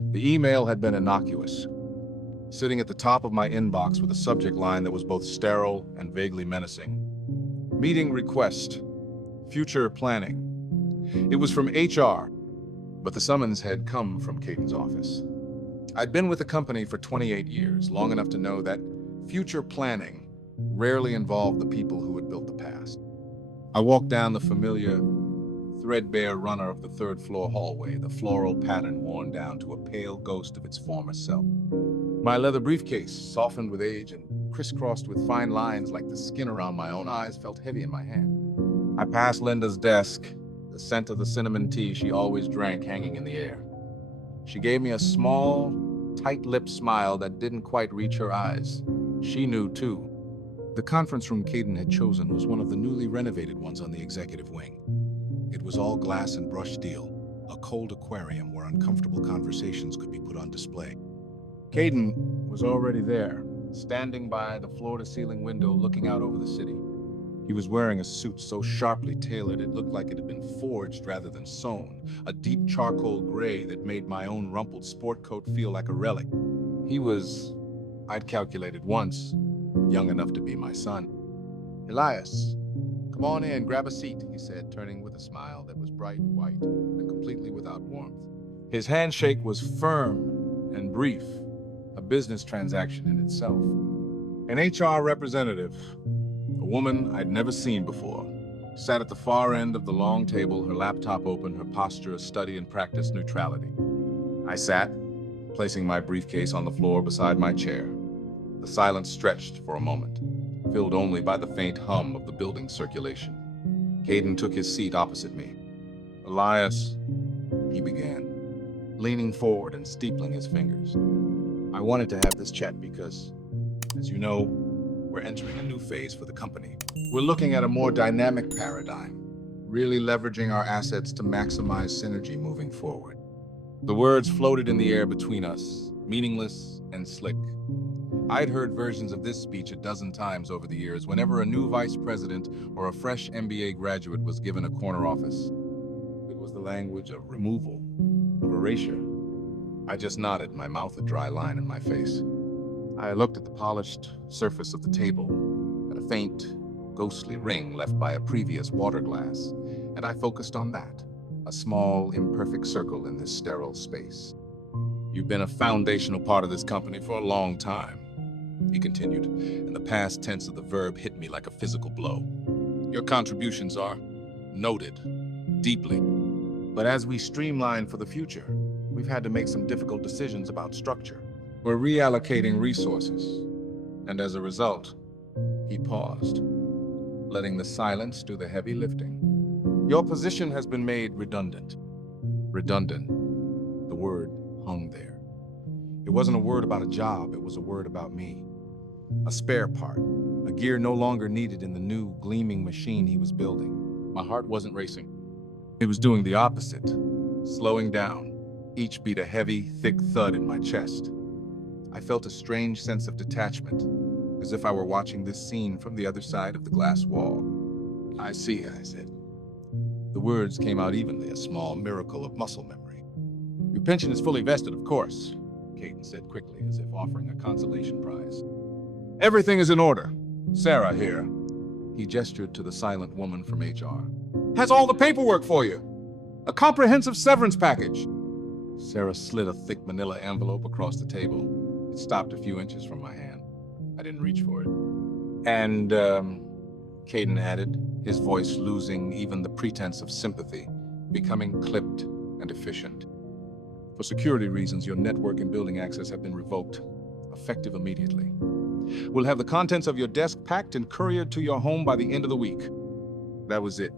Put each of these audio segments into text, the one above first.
The email had been innocuous, sitting at the top of my inbox with a subject line that was both sterile and vaguely menacing. Meeting request. Future planning. It was from HR, but the summons had come from Caden's office. I'd been with the company for 28 years, long enough to know that future planning rarely involved the people who had built the past. I walked down the familiar, threadbare runner of the third-floor hallway, the floral pattern worn down to a pale ghost of its former self. My leather briefcase, softened with age and crisscrossed with fine lines like the skin around my own eyes, felt heavy in my hand. I passed Linda's desk, the scent of the cinnamon tea she always drank hanging in the air. She gave me a small, tight-lipped smile that didn't quite reach her eyes. She knew, too. The conference room Caden had chosen was one of the newly renovated ones on the executive wing. It was all glass and brush steel, a cold aquarium where uncomfortable conversations could be put on display. Caden was already there, standing by the floor-to-ceiling window looking out over the city. He was wearing a suit so sharply tailored it looked like it had been forged rather than sewn, a deep charcoal gray that made my own rumpled sport coat feel like a relic. He was, I'd calculated once, young enough to be my son. "Elias, come on in, grab a seat," he said, turning with a smile that was bright white and completely without warmth. His handshake was firm and brief, a business transaction in itself. An HR representative, a woman I'd never seen before, sat at the far end of the long table, her laptop open, her posture a study in practice neutrality. I sat, placing my briefcase on the floor beside my chair. The silence stretched for a moment, filled only by the faint hum of the building's circulation. Caden took his seat opposite me. "Elias," he began, leaning forward and steepling his fingers. "I wanted to have this chat because, as you know, we're entering a new phase for the company. We're looking at a more dynamic paradigm, really leveraging our assets to maximize synergy moving forward." The words floated in the air between us, meaningless and slick. I'd heard versions of this speech a dozen times over the years whenever a new vice president or a fresh MBA graduate was given a corner office. It was the language of removal, of erasure. I just nodded, my mouth a dry line in my face. I looked at the polished surface of the table, at a faint, ghostly ring left by a previous water glass, and I focused on that, a small, imperfect circle in this sterile space. "You've been a foundational part of this company for a long time," he continued, and the past tense of the verb hit me like a physical blow. "Your contributions are noted, deeply. But as we streamline for the future, we've had to make some difficult decisions about structure. We're reallocating resources, and as a result," he paused, letting the silence do the heavy lifting. "Your position has been made redundant." Redundant. The word hung there. It wasn't a word about a job, it was a word about me. A spare part, a gear no longer needed in the new, gleaming machine he was building. My heart wasn't racing. It was doing the opposite, slowing down, each beat a heavy, thick thud in my chest. I felt a strange sense of detachment, as if I were watching this scene from the other side of the glass wall. "I see," I said. The words came out evenly, a small miracle of muscle memory. "Your pension is fully vested, of course," Caden said quickly, as if offering a consolation prize. "Everything is in order. Sarah here," he gestured to the silent woman from HR, "has all the paperwork for you. A comprehensive severance package." Sarah slid a thick manila envelope across the table. It stopped a few inches from my hand. I didn't reach for it. "And, Caden added, his voice losing even the pretense of sympathy, becoming clipped and efficient. "For security reasons, your network and building access have been revoked, effective immediately. We'll have the contents of your desk packed and couriered to your home by the end of the week." That was it.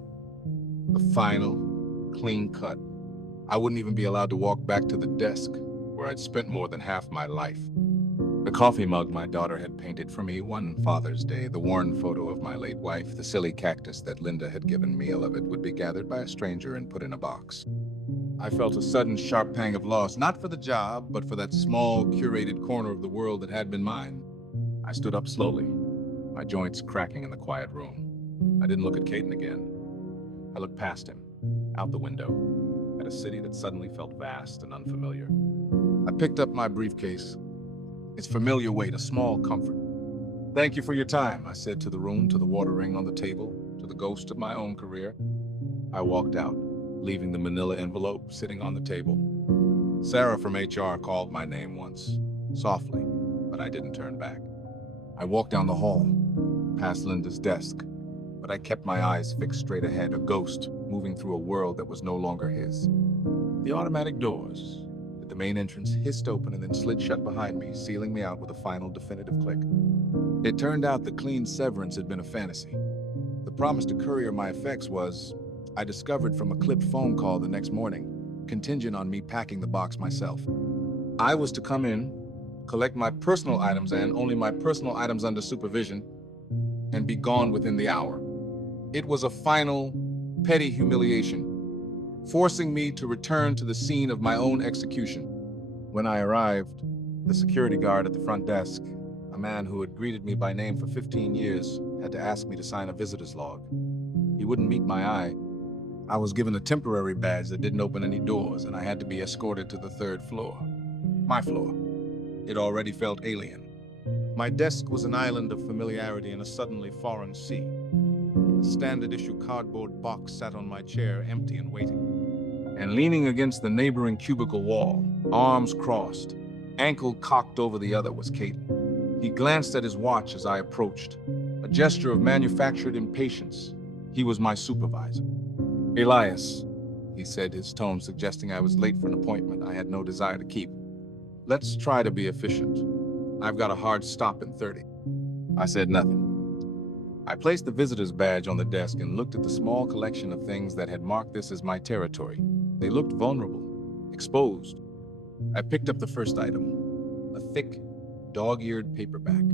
The final, clean cut. I wouldn't even be allowed to walk back to the desk, where I'd spent more than half my life. The coffee mug my daughter had painted for me one Father's Day, the worn photo of my late wife, the silly cactus that Linda had given me of it, would be gathered by a stranger and put in a box. I felt a sudden sharp pang of loss, not for the job, but for that small, curated corner of the world that had been mine. I stood up slowly, my joints cracking in the quiet room. I didn't look at Caden again. I looked past him, out the window, at a city that suddenly felt vast and unfamiliar. picked up my briefcase. Its familiar weight, a small comfort. "Thank you for your time," I said to the room, to the water ring on the table, to the ghost of my own career. I walked out, leaving the manila envelope sitting on the table. Sarah from HR called my name once, softly, but I didn't turn back. I walked down the hall, past Linda's desk, but I kept my eyes fixed straight ahead, a ghost moving through a world that was no longer his. The automatic doors at the main entrance hissed open and then slid shut behind me, sealing me out with a final definitive click. It turned out the clean severance had been a fantasy. The promise to courier my effects was, I discovered from a clipped phone call the next morning, contingent on me packing the box myself. I was to come in, collect my personal items and only my personal items under supervision, and be gone within the hour. It was a final, petty humiliation, forcing me to return to the scene of my own execution. When I arrived, the security guard at the front desk, a man who had greeted me by name for 15 years, had to ask me to sign a visitor's log. He wouldn't meet my eye. I was given a temporary badge that didn't open any doors, and I had to be escorted to the third floor. My floor. It already felt alien. My desk was an island of familiarity in a suddenly foreign sea. A standard-issue cardboard box sat on my chair, empty and waiting. And leaning against the neighboring cubicle wall, arms crossed, ankle cocked over the other, was Caden. He glanced at his watch as I approached, a gesture of manufactured impatience. He was my supervisor. "Elias," he said, his tone suggesting I was late for an appointment I had no desire to keep. "Let's try to be efficient. I've got a hard stop in 30. I said nothing. I placed the visitor's badge on the desk and looked at the small collection of things that had marked this as my territory. They looked vulnerable, exposed. I picked up the first item, a thick, dog-eared paperback.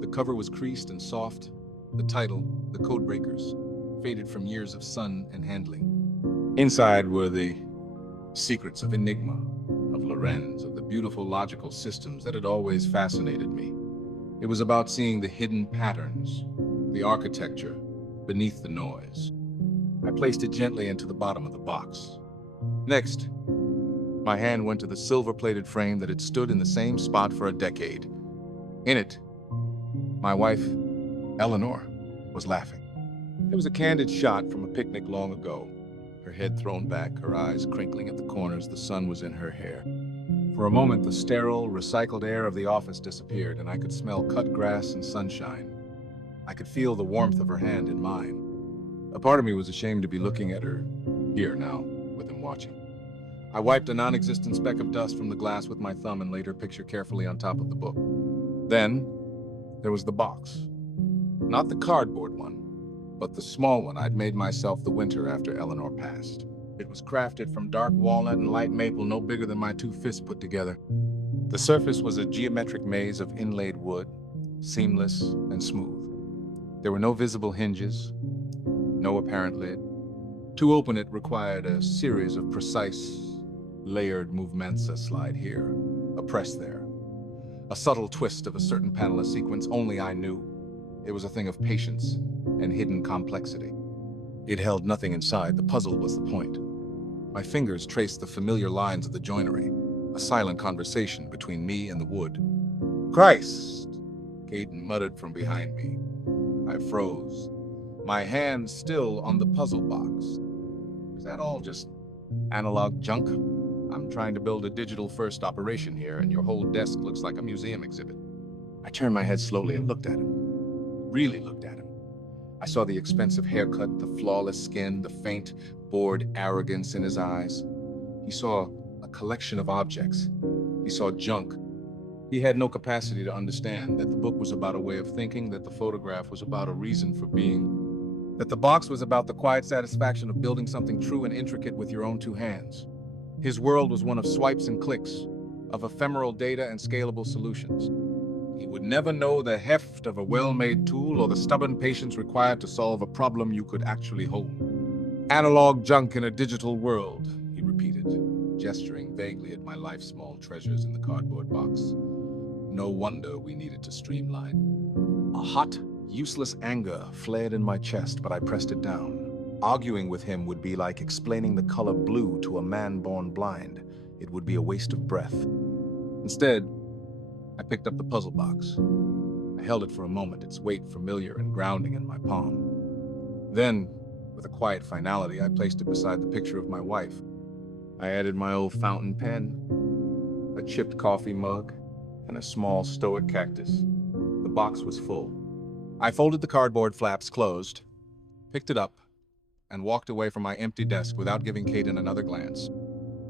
The cover was creased and soft. The title, The Codebreakers, faded from years of sun and handling. Inside were the secrets of Enigma, of Lorenz, of the beautiful logical systems that had always fascinated me. It was about seeing the hidden patterns, the architecture beneath the noise. I placed it gently into the bottom of the box. Next, my hand went to the silver-plated frame that had stood in the same spot for a decade. In it, my wife, Eleanor, was laughing. It was a candid shot from a picnic long ago. Her head thrown back, her eyes crinkling at the corners, the sun was in her hair. For a moment, the sterile, recycled air of the office disappeared, and I could smell cut grass and sunshine. I could feel the warmth of her hand in mine. A part of me was ashamed to be looking at her here now, with him watching. I wiped a non-existent speck of dust from the glass with my thumb and laid her picture carefully on top of the book. Then, there was the box. Not the cardboard one, but the small one I'd made myself the winter after Eleanor passed. It was crafted from dark walnut and light maple, no bigger than my two fists put together. The surface was a geometric maze of inlaid wood, seamless and smooth. There were no visible hinges, no apparent lid. To open it required a series of precise, layered movements, a slide here, a press there. A subtle twist of a certain panel, a sequence only I knew. It was a thing of patience and hidden complexity. It held nothing inside. The puzzle was the point. My fingers traced the familiar lines of the joinery, a silent conversation between me and the wood. "Christ!" Caden muttered from behind me. I froze, my hand still on the puzzle box. Is that all just analog junk? I'm trying to build a digital-first operation here, and your whole desk looks like a museum exhibit. I turned my head slowly and looked at him. Really looked at him. I saw the expensive haircut, the flawless skin, the faint, bored arrogance in his eyes. He saw a collection of objects. He saw junk. He had no capacity to understand that the book was about a way of thinking, that the photograph was about a reason for being, that the box was about the quiet satisfaction of building something true and intricate with your own two hands. His world was one of swipes and clicks, of ephemeral data and scalable solutions. He would never know the heft of a well-made tool or the stubborn patience required to solve a problem you could actually hold. "Analog junk in a digital world," he repeated, gesturing vaguely at my life's small treasures in the cardboard box. No wonder we needed to streamline. A hot, useless anger flared in my chest, but I pressed it down. Arguing with him would be like explaining the color blue to a man born blind. It would be a waste of breath. Instead, I picked up the puzzle box. I held it for a moment, its weight familiar and grounding in my palm. Then, with a quiet finality, I placed it beside the picture of my wife. I added my old fountain pen, a chipped coffee mug, and a small stoic cactus. The box was full. I folded the cardboard flaps closed, picked it up, and walked away from my empty desk without giving Caden another glance.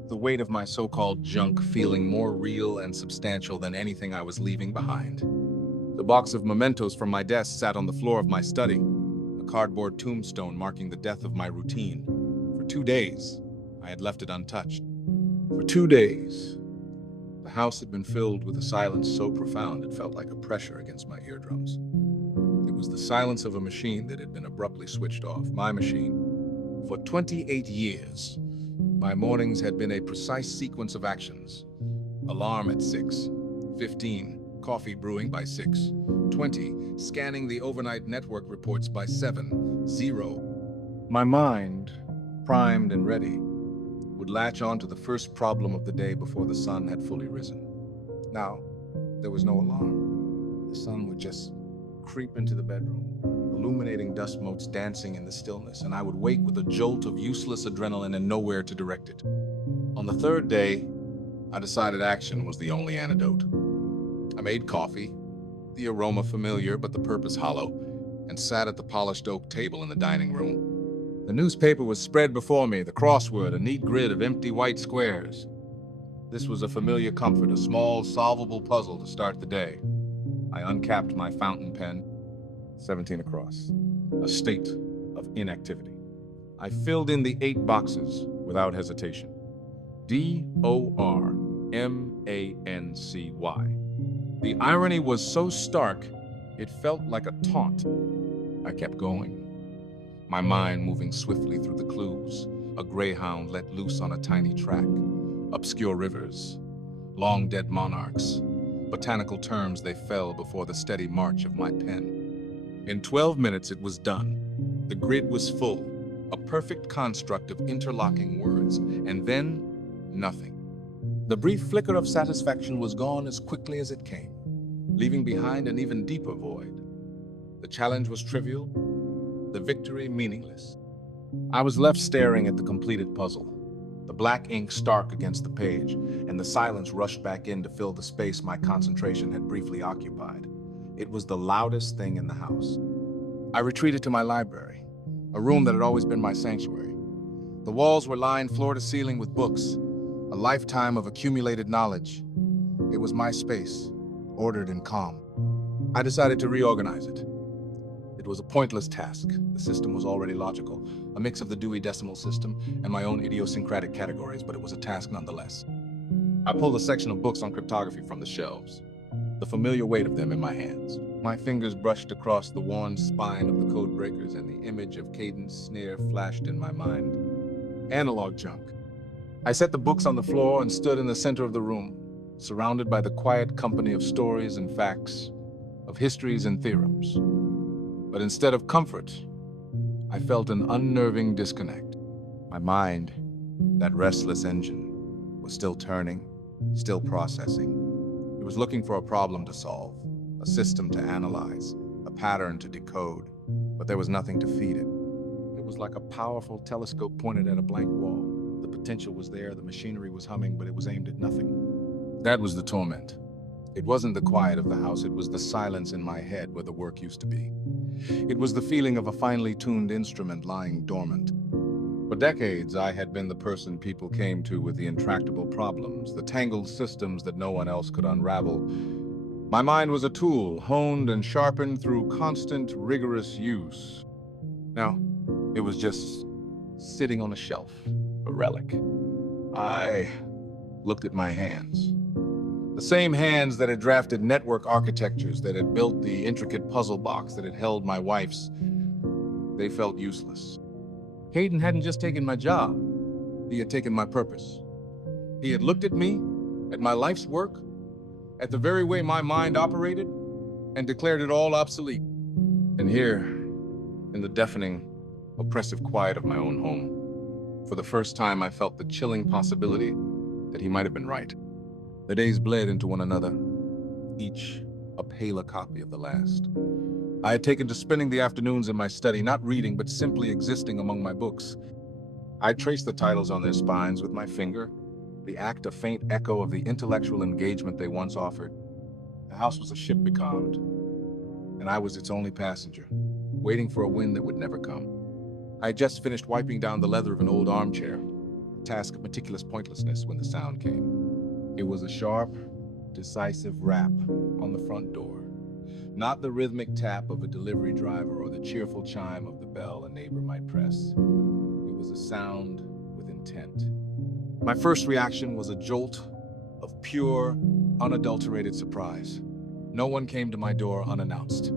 The weight of my so-called junk feeling more real and substantial than anything I was leaving behind. The box of mementos from my desk sat on the floor of my study, a cardboard tombstone marking the death of my routine. For 2 days, I had left it untouched. For 2 days, the house had been filled with a silence so profound it felt like a pressure against my eardrums. It was the silence of a machine that had been abruptly switched off, my machine. For 28 years, my mornings had been a precise sequence of actions. Alarm at 6, 15, coffee brewing by 6, 20, scanning the overnight network reports by 7, 0. My mind, primed and ready, would latch on to the first problem of the day before the sun had fully risen. Now, there was no alarm. The sun would just creep into the bedroom, illuminating dust motes dancing in the stillness, and I would wake with a jolt of useless adrenaline and nowhere to direct it. On the third day, I decided action was the only antidote. I made coffee, the aroma familiar but the purpose hollow, and sat at the polished oak table in the dining room. The newspaper was spread before me, the crossword, a neat grid of empty white squares. This was a familiar comfort, a small, solvable puzzle to start the day. I uncapped my fountain pen, 17 across, a state of inactivity. I filled in the 8 boxes without hesitation. DORMANCY. The irony was so stark, it felt like a taunt. I kept going, my mind moving swiftly through the clues, a greyhound let loose on a tiny track, obscure rivers, long-dead monarchs, botanical terms they fell before the steady march of my pen. In 12 minutes it was done. The grid was full, a perfect construct of interlocking words, and then nothing. The brief flicker of satisfaction was gone as quickly as it came, leaving behind an even deeper void. The challenge was trivial, the victory meaningless. I was left staring at the completed puzzle, the black ink stark against the page, and the silence rushed back in to fill the space my concentration had briefly occupied. It was the loudest thing in the house. I retreated to my library, a room that had always been my sanctuary. The walls were lined floor to ceiling with books, a lifetime of accumulated knowledge. It was my space, ordered and calm. I decided to reorganize it. It was a pointless task. The system was already logical, a mix of the Dewey Decimal System and my own idiosyncratic categories, but it was a task nonetheless. I pulled a section of books on cryptography from the shelves, the familiar weight of them in my hands. My fingers brushed across the worn spine of the code breakers, and the image of Caden's snare flashed in my mind. Analog junk. I set the books on the floor and stood in the center of the room, surrounded by the quiet company of stories and facts, of histories and theorems. But instead of comfort, I felt an unnerving disconnect. My mind, that restless engine, was still turning, still processing. It was looking for a problem to solve, a system to analyze, a pattern to decode, but there was nothing to feed it. It was like a powerful telescope pointed at a blank wall. The potential was there, the machinery was humming, but it was aimed at nothing. That was the torment. It wasn't the quiet of the house, it was the silence in my head where the work used to be. It was the feeling of a finely tuned instrument lying dormant. For decades, I had been the person people came to with the intractable problems, the tangled systems that no one else could unravel. My mind was a tool, honed and sharpened through constant, rigorous use. Now, it was just sitting on a shelf, a relic. I looked at my hands. The same hands that had drafted network architectures, that had built the intricate puzzle box that had held my wife's. They felt useless. Caden hadn't just taken my job, he had taken my purpose. He had looked at me, at my life's work, at the very way my mind operated, and declared it all obsolete. And here, in the deafening, oppressive quiet of my own home, for the first time I felt the chilling possibility that he might have been right. The days bled into one another, each a paler copy of the last. I had taken to spending the afternoons in my study, not reading, but simply existing among my books. I traced the titles on their spines with my finger, the act a faint echo of the intellectual engagement they once offered. The house was a ship becalmed, and I was its only passenger, waiting for a wind that would never come. I had just finished wiping down the leather of an old armchair, a task of meticulous pointlessness, when the sound came. It was a sharp, decisive rap on the front door, not the rhythmic tap of a delivery driver or the cheerful chime of the bell a neighbor might press. It was a sound with intent. My first reaction was a jolt of pure, unadulterated surprise. No one came to my door unannounced.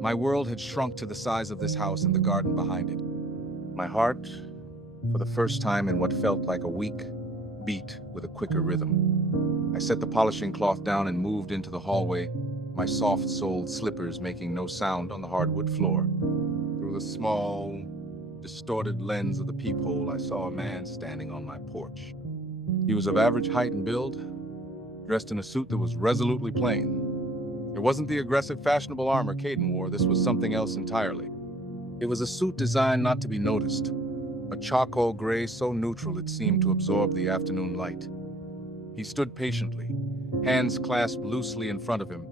My world had shrunk to the size of this house and the garden behind it. My heart, for the first time in what felt like a week, beat with a quicker rhythm. I set the polishing cloth down and moved into the hallway, my soft-soled slippers making no sound on the hardwood floor. Through the small, distorted lens of the peephole, I saw a man standing on my porch. He was of average height and build, dressed in a suit that was resolutely plain. It wasn't the aggressive, fashionable armor Caden wore. This was something else entirely. It was a suit designed not to be noticed, a charcoal gray so neutral it seemed to absorb the afternoon light. He stood patiently, hands clasped loosely in front of him,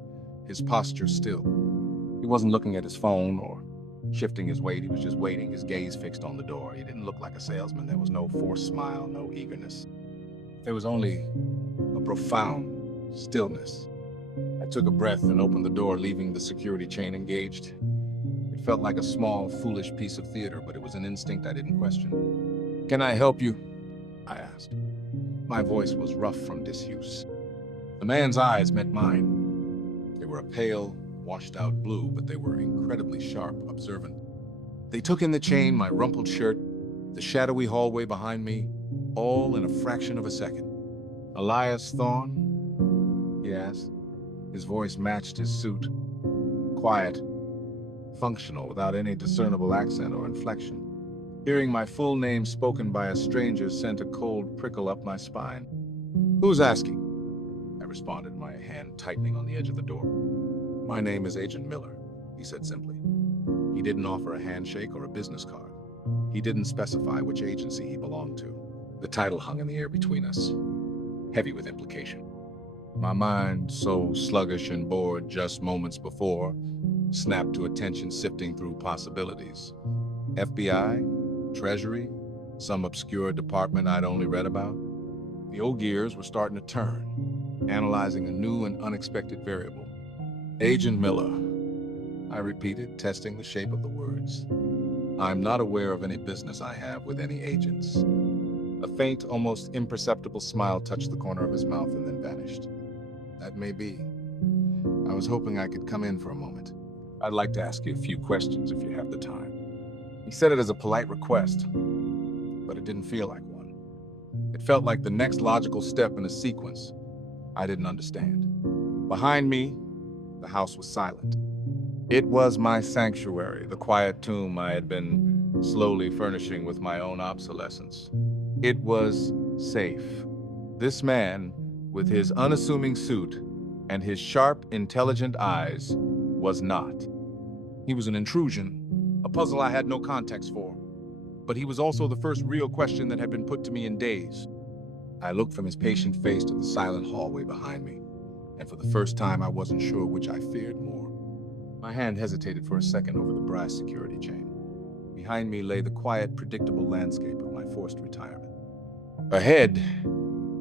his posture still. He wasn't looking at his phone or shifting his weight. He was just waiting, his gaze fixed on the door. He didn't look like a salesman. There was no forced smile, no eagerness. There was only a profound stillness. I took a breath and opened the door, leaving the security chain engaged. It felt like a small, foolish piece of theater, but it was an instinct I didn't question. "Can I help you?" I asked. My voice was rough from disuse. The man's eyes met mine. They were a pale, washed-out blue, but they were incredibly sharp, observant. They took in the chain, my rumpled shirt, the shadowy hallway behind me, all in a fraction of a second. "Elias Thorne?" he asked. His voice matched his suit. Quiet, functional, without any discernible accent or inflection. Hearing my full name spoken by a stranger sent a cold prickle up my spine. "Who's asking?" I responded, my hand tightening on the edge of the door. "My name is Agent Miller," he said simply. He didn't offer a handshake or a business card. He didn't specify which agency he belonged to. The title hung in the air between us, heavy with implication. My mind, so sluggish and bored just moments before, snapped to attention, sifting through possibilities. FBI? Treasury? Some obscure department I'd only read about? The old gears were starting to turn, analyzing a new and unexpected variable. "Agent Miller," I repeated, testing the shape of the words. "I'm not aware of any business I have with any agents." A faint, almost imperceptible smile touched the corner of his mouth and then vanished. "That may be. I was hoping I could come in for a moment. I'd like to ask you a few questions if you have the time." He said it as a polite request, but it didn't feel like one. It felt like the next logical step in a sequence I didn't understand. Behind me, the house was silent. It was my sanctuary, the quiet tomb I had been slowly furnishing with my own obsolescence. It was safe. This man, with his unassuming suit and his sharp, intelligent eyes, was not. He was an intrusion, a puzzle I had no context for. But he was also the first real question that had been put to me in days. I looked from his patient face to the silent hallway behind me, and for the first time I wasn't sure which I feared more. My hand hesitated for a second over the brass security chain. Behind me lay the quiet, predictable landscape of my forced retirement. Ahead,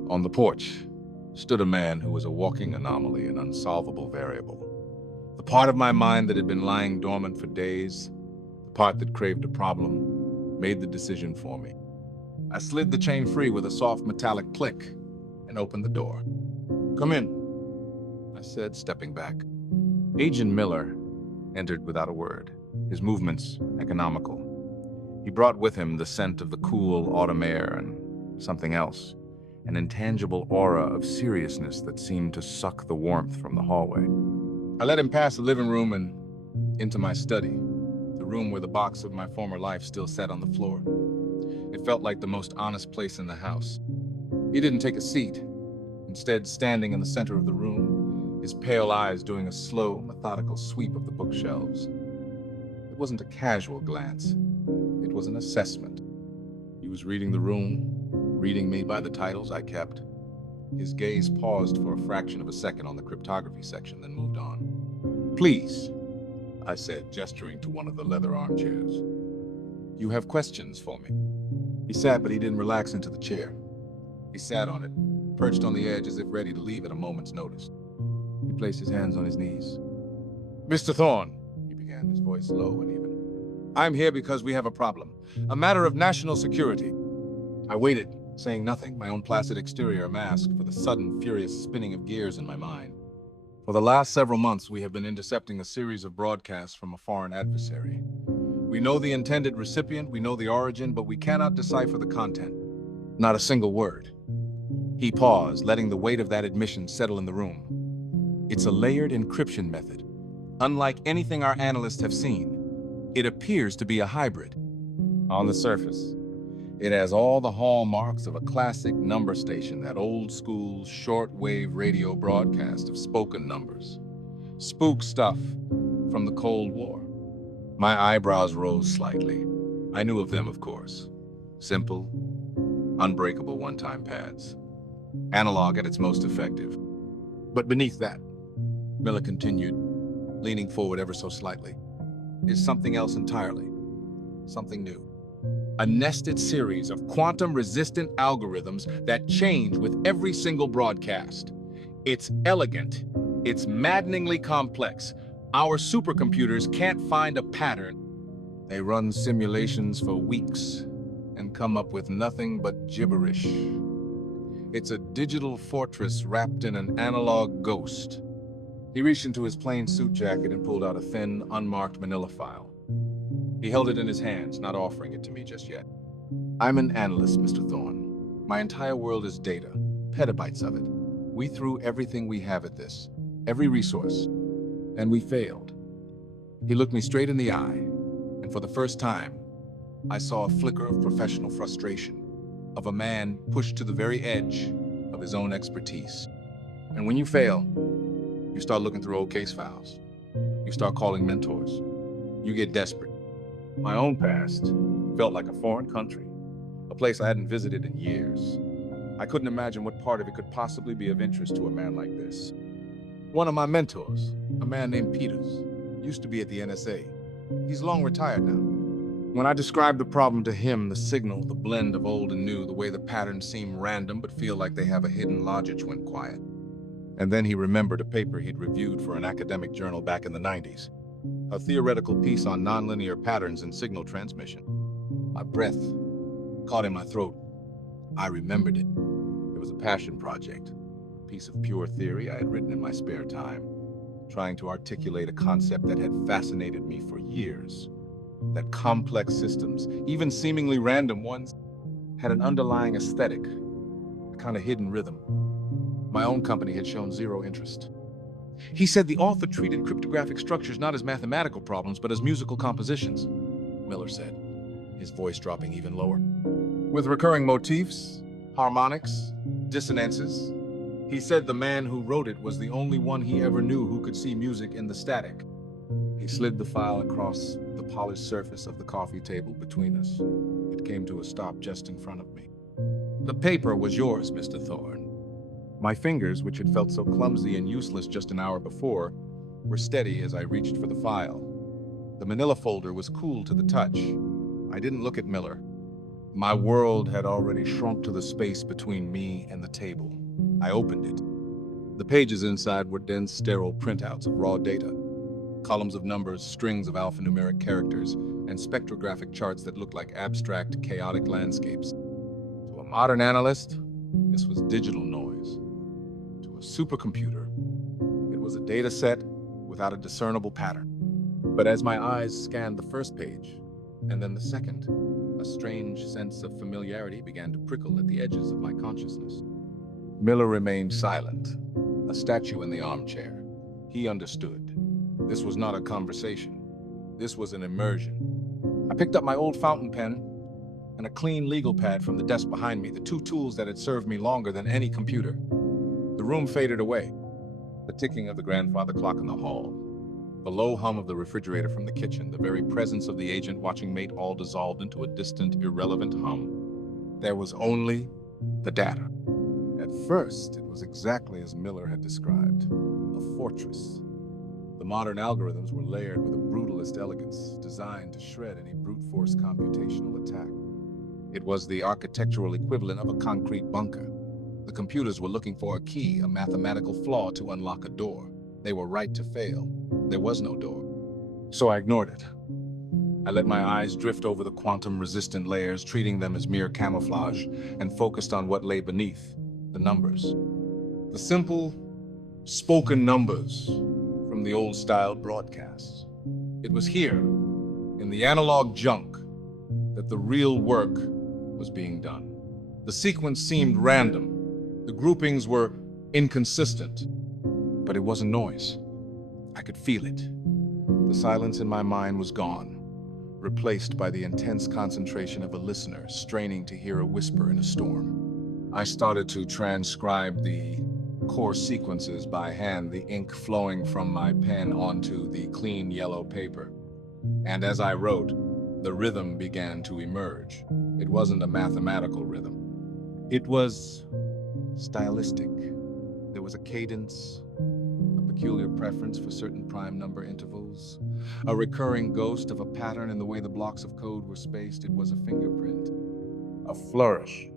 on the porch, stood a man who was a walking anomaly, an unsolvable variable. The part of my mind that had been lying dormant for days, the part that craved a problem, made the decision for me. I slid the chain free with a soft metallic click and opened the door. "Come in," I said, stepping back. Agent Miller entered without a word, his movements economical. He brought with him the scent of the cool autumn air and something else, an intangible aura of seriousness that seemed to suck the warmth from the hallway. I let him pass the living room and into my study, the room where the box of my former life still sat on the floor. It felt like the most honest place in the house. He didn't take a seat. instead standing in the center of the room, his pale eyes doing a slow, methodical sweep of the bookshelves. It wasn't a casual glance. It was an assessment. He was reading the room, reading me by the titles I kept. His gaze paused for a fraction of a second on the cryptography section, then moved on. "Please," I said, gesturing to one of the leather armchairs. "You have questions for me?" He sat, but he didn't relax into the chair. He sat on it, perched on the edge as if ready to leave at a moment's notice. He placed his hands on his knees. "Mr. Thorne," he began, his voice low and even. "I'm here because we have a problem. A matter of national security." I waited, saying nothing, my own placid exterior masked for the sudden, furious spinning of gears in my mind. For the last several months, we have been intercepting a series of broadcasts from a foreign adversary. We know the intended recipient, we know the origin, but we cannot decipher the content. Not a single word. He paused, letting the weight of that admission settle in the room. It's a layered encryption method. Unlike anything our analysts have seen, it appears to be a hybrid. On the surface, it has all the hallmarks of a classic number station, that old-school short-wave radio broadcast of spoken numbers. Spook stuff from the Cold War. My eyebrows rose slightly. I knew of them, of course. Simple, unbreakable one-time pads. Analog at its most effective. But beneath that, Miller continued, leaning forward ever so slightly, is something else entirely. Something new. A nested series of quantum-resistant algorithms that change with every single broadcast. It's elegant. It's maddeningly complex. Our supercomputers can't find a pattern. They run simulations for weeks and come up with nothing but gibberish. It's a digital fortress wrapped in an analog ghost. He reached into his plain suit jacket and pulled out a thin, unmarked manila file. He held it in his hands, not offering it to me just yet. "I'm an analyst, Mr. Thorne. My entire world is data, petabytes of it. We threw everything we have at this, every resource, and we failed." He looked me straight in the eye, and for the first time, I saw a flicker of professional frustration, of a man pushed to the very edge of his own expertise. And when you fail, you start looking through old case files. You start calling mentors. You get desperate. My own past felt like a foreign country, a place I hadn't visited in years. I couldn't imagine what part of it could possibly be of interest to a man like this. One of my mentors, a man named Peters, used to be at the NSA. He's long retired now. When I described the problem to him, the signal, the blend of old and new, the way the patterns seem random but feel like they have a hidden logic, went quiet. And then he remembered a paper he'd reviewed for an academic journal back in the 90s. A theoretical piece on nonlinear patterns in signal transmission. My breath caught in my throat. I remembered it. It was a passion project, a piece of pure theory I had written in my spare time, trying to articulate a concept that had fascinated me for years. That complex systems, even seemingly random ones, had an underlying aesthetic, a kind of hidden rhythm. My own company had shown zero interest. He said the author treated cryptographic structures not as mathematical problems, but as musical compositions, Miller said, his voice dropping even lower. With recurring motifs, harmonics, dissonances. He said the man who wrote it was the only one he ever knew who could see music in the static. He slid the file across the polished surface of the coffee table between us. It came to a stop just in front of me. "The paper was yours, Mr. Thorne." My fingers, which had felt so clumsy and useless just an hour before, were steady as I reached for the file. The manila folder was cool to the touch. I didn't look at Miller. My world had already shrunk to the space between me and the table. I opened it. The pages inside were dense, sterile printouts of raw data. Columns of numbers, strings of alphanumeric characters, and spectrographic charts that looked like abstract, chaotic landscapes. To a modern analyst, this was digital noise. To a supercomputer, it was a data set without a discernible pattern. But as my eyes scanned the first page, and then the second, a strange sense of familiarity began to prickle at the edges of my consciousness. Miller remained silent, a statue in the armchair. He understood. This was not a conversation. This was an immersion. I picked up my old fountain pen and a clean legal pad from the desk behind me, the two tools that had served me longer than any computer. The room faded away. The ticking of the grandfather clock in the hall, the low hum of the refrigerator from the kitchen, the very presence of the agent watching mate all dissolved into a distant, irrelevant hum. There was only the data. At first, it was exactly as Miller had described, a fortress. The modern algorithms were layered with a brutalist elegance, designed to shred any brute force computational attack. It was the architectural equivalent of a concrete bunker. The computers were looking for a key, a mathematical flaw to unlock a door. They were right to fail. There was no door. So I ignored it. I let my eyes drift over the quantum-resistant layers, treating them as mere camouflage, and focused on what lay beneath, the numbers. The simple, spoken numbers from the old-style broadcasts. It was here, in the analog junk, that the real work was being done. The sequence seemed random. The groupings were inconsistent. But it wasn't noise. I could feel it. The silence in my mind was gone, replaced by the intense concentration of a listener straining to hear a whisper in a storm. I started to transcribe the core sequences by hand, the ink flowing from my pen onto the clean yellow paper. And as I wrote, the rhythm began to emerge. It wasn't a mathematical rhythm. It was stylistic. There was a cadence, a peculiar preference for certain prime number intervals, a recurring ghost of a pattern in the way the blocks of code were spaced. It was a fingerprint, a flourish.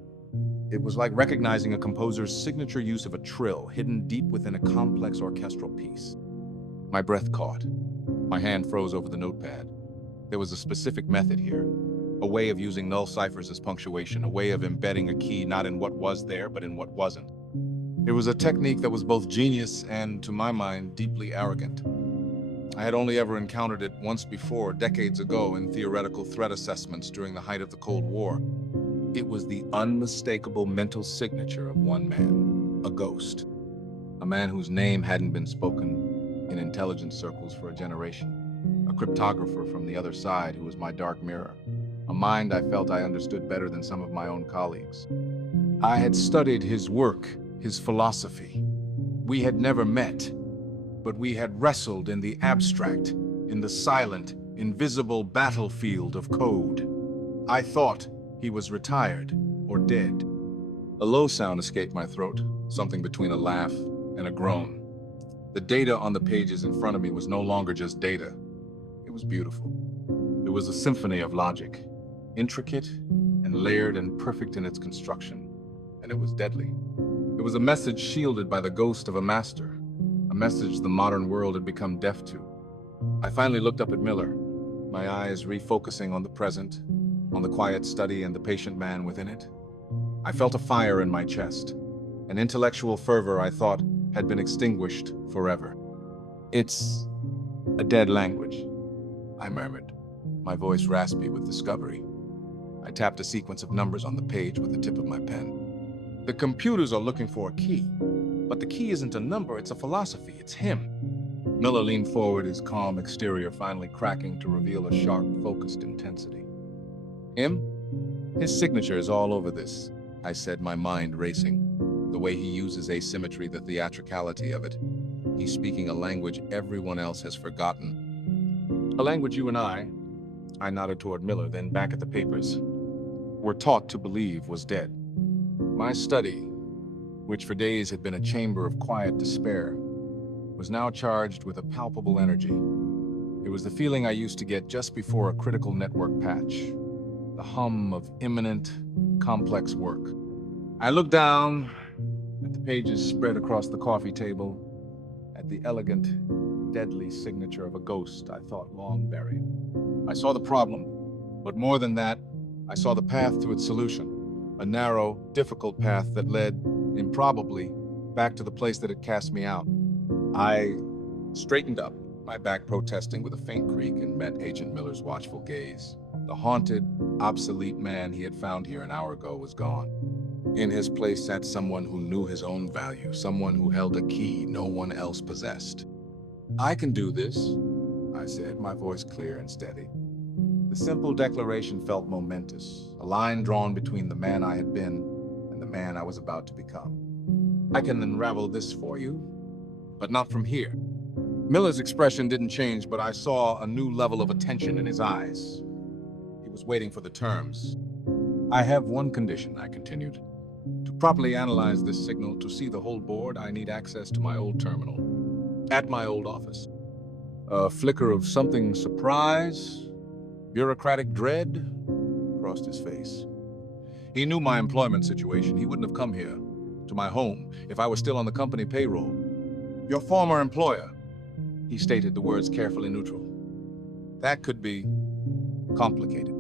It was like recognizing a composer's signature use of a trill hidden deep within a complex orchestral piece. My breath caught. My hand froze over the notepad. There was a specific method here, a way of using null ciphers as punctuation, a way of embedding a key not in what was there, but in what wasn't. It was a technique that was both genius and, to my mind, deeply arrogant. I had only ever encountered it once before, decades ago, in theoretical threat assessments during the height of the Cold War. It was the unmistakable mental signature of one man, a ghost, a man whose name hadn't been spoken in intelligence circles for a generation, a cryptographer from the other side who was my dark mirror, a mind I felt I understood better than some of my own colleagues. I had studied his work, his philosophy. We had never met, but we had wrestled in the abstract, in the silent, invisible battlefield of code. I thought he was retired or dead. A low sound escaped my throat, something between a laugh and a groan. The data on the pages in front of me was no longer just data. It was beautiful. It was a symphony of logic, intricate and layered and perfect in its construction, and it was deadly. It was a message shielded by the ghost of a master, a message the modern world had become deaf to. I finally looked up at Miller, my eyes refocusing on the present, on the quiet study and the patient man within it. I felt a fire in my chest, an intellectual fervor I thought had been extinguished forever. "It's a dead language," I murmured, my voice raspy with discovery. I tapped a sequence of numbers on the page with the tip of my pen. "The computers are looking for a key, but the key isn't a number, it's a philosophy, it's him." Miller leaned forward, his calm exterior finally cracking to reveal a sharp, focused intensity. "Him? His signature is all over this," I said, my mind racing. The way he uses asymmetry, the theatricality of it. He's speaking a language everyone else has forgotten. A language you and I nodded toward Miller, then back at the papers, were taught to believe was dead. My study, which for days had been a chamber of quiet despair, was now charged with a palpable energy. It was the feeling I used to get just before a critical network patch, the hum of imminent, complex work. I looked down at the pages spread across the coffee table, at the elegant, deadly signature of a ghost I thought long buried. I saw the problem, but more than that, I saw the path to its solution, a narrow, difficult path that led, improbably, back to the place that had cast me out. I straightened up, my back protesting with a faint creak, and met Agent Miller's watchful gaze. The haunted, obsolete man he had found here an hour ago was gone. In his place sat someone who knew his own value, someone who held a key no one else possessed. "I can do this," I said, my voice clear and steady. The simple declaration felt momentous, a line drawn between the man I had been and the man I was about to become. I can unravel this for you, but not from here. Miller's expression didn't change, but I saw a new level of attention in his eyes. He was waiting for the terms. I have one condition, I continued. To properly analyze this signal, to see the whole board, I need access to my old terminal, at my old office. A flicker of something surprise, bureaucratic dread crossed his face. He knew my employment situation. He wouldn't have come here, to my home, if I was still on the company payroll. Your former employer, he stated, the words carefully neutral. That could be complicated.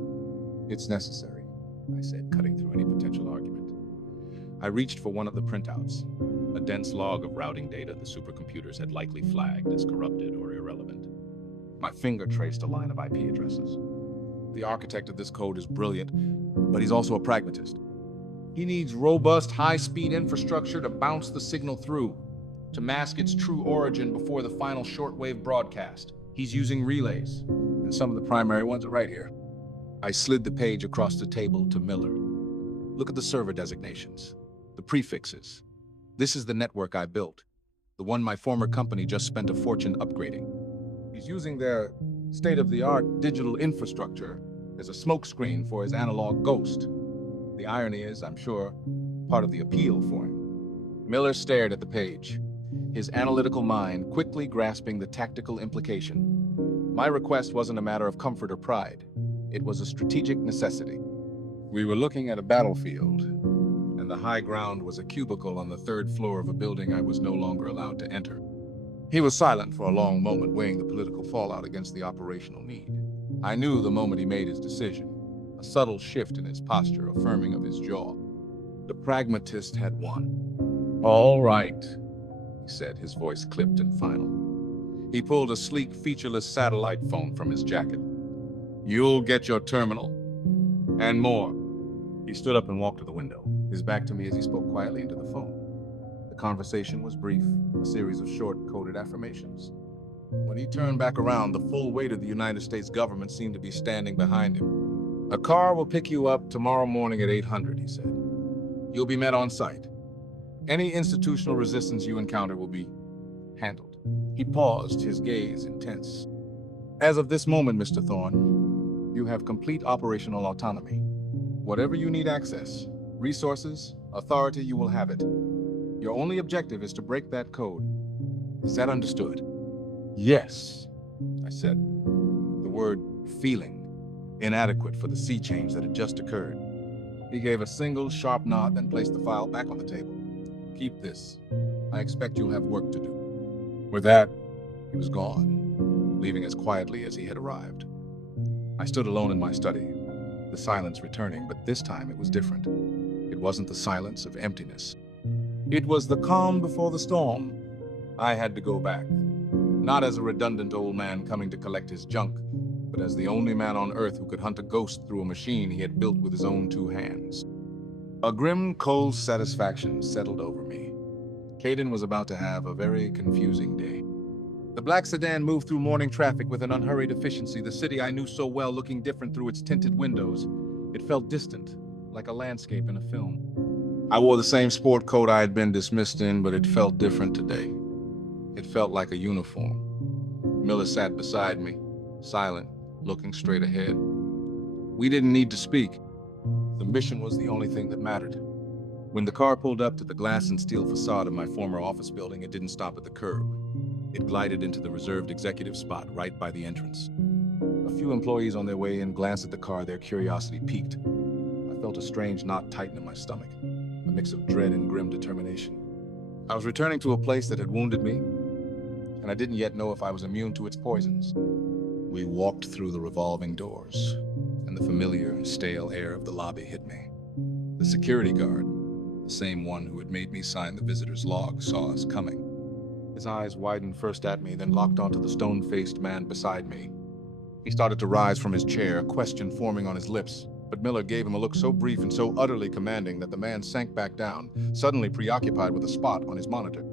It's necessary, I said, cutting through any potential argument. I reached for one of the printouts, a dense log of routing data the supercomputers had likely flagged as corrupted or irrelevant. My finger traced a line of IP addresses. The architect of this code is brilliant, but he's also a pragmatist. He needs robust, high-speed infrastructure to bounce the signal through, to mask its true origin before the final shortwave broadcast. He's using relays, and some of the primary ones are right here. I slid the page across the table to Miller. Look at the server designations, the prefixes. This is the network I built, the one my former company just spent a fortune upgrading. He's using their state-of-the-art digital infrastructure as a smokescreen for his analog ghost. The irony is, I'm sure, part of the appeal for him. Miller stared at the page, his analytical mind quickly grasping the tactical implication. My request wasn't a matter of comfort or pride. It was a strategic necessity. We were looking at a battlefield, and the high ground was a cubicle on the third floor of a building I was no longer allowed to enter. He was silent for a long moment, weighing the political fallout against the operational need. I knew the moment he made his decision, a subtle shift in his posture, a firming of his jaw. The pragmatist had won. All right, he said, his voice clipped and final. He pulled a sleek, featureless satellite phone from his jacket. You'll get your terminal, and more. He stood up and walked to the window, his back to me as he spoke quietly into the phone. The conversation was brief, a series of short, coded affirmations. When he turned back around, the full weight of the United States government seemed to be standing behind him. A car will pick you up tomorrow morning at 800, he said. You'll be met on site. Any institutional resistance you encounter will be handled. He paused, his gaze intense. As of this moment, Mr. Thorne, you have complete operational autonomy. Whatever you need access, resources, authority, you will have it. Your only objective is to break that code. Is that understood? Yes, I said, the word feeling inadequate for the sea change that had just occurred. He gave a single sharp nod, then placed the file back on the table. Keep this. I expect you'll have work to do. With that, he was gone, leaving as quietly as he had arrived. I stood alone in my study, the silence returning, but this time it was different. It wasn't the silence of emptiness. It was the calm before the storm. I had to go back, not as a redundant old man coming to collect his junk, but as the only man on Earth who could hunt a ghost through a machine he had built with his own two hands. A grim, cold satisfaction settled over me. Caden was about to have a very confusing day. The black sedan moved through morning traffic with an unhurried efficiency, the city I knew so well looking different through its tinted windows. It felt distant, like a landscape in a film. I wore the same sport coat I had been dismissed in, but it felt different today. It felt like a uniform. Miller sat beside me, silent, looking straight ahead. We didn't need to speak. The mission was the only thing that mattered. When the car pulled up to the glass and steel facade of my former office building, it didn't stop at the curb. It glided into the reserved executive spot right by the entrance. A few employees on their way in glanced at the car, their curiosity piqued. I felt a strange knot tighten in my stomach, a mix of dread and grim determination. I was returning to a place that had wounded me, and I didn't yet know if I was immune to its poisons. We walked through the revolving doors, and the familiar, stale air of the lobby hit me. The security guard, the same one who had made me sign the visitor's log, saw us coming. His eyes widened first at me, then locked onto the stone-faced man beside me. He started to rise from his chair, a question forming on his lips, but Miller gave him a look so brief and so utterly commanding that the man sank back down, suddenly preoccupied with a spot on his monitor.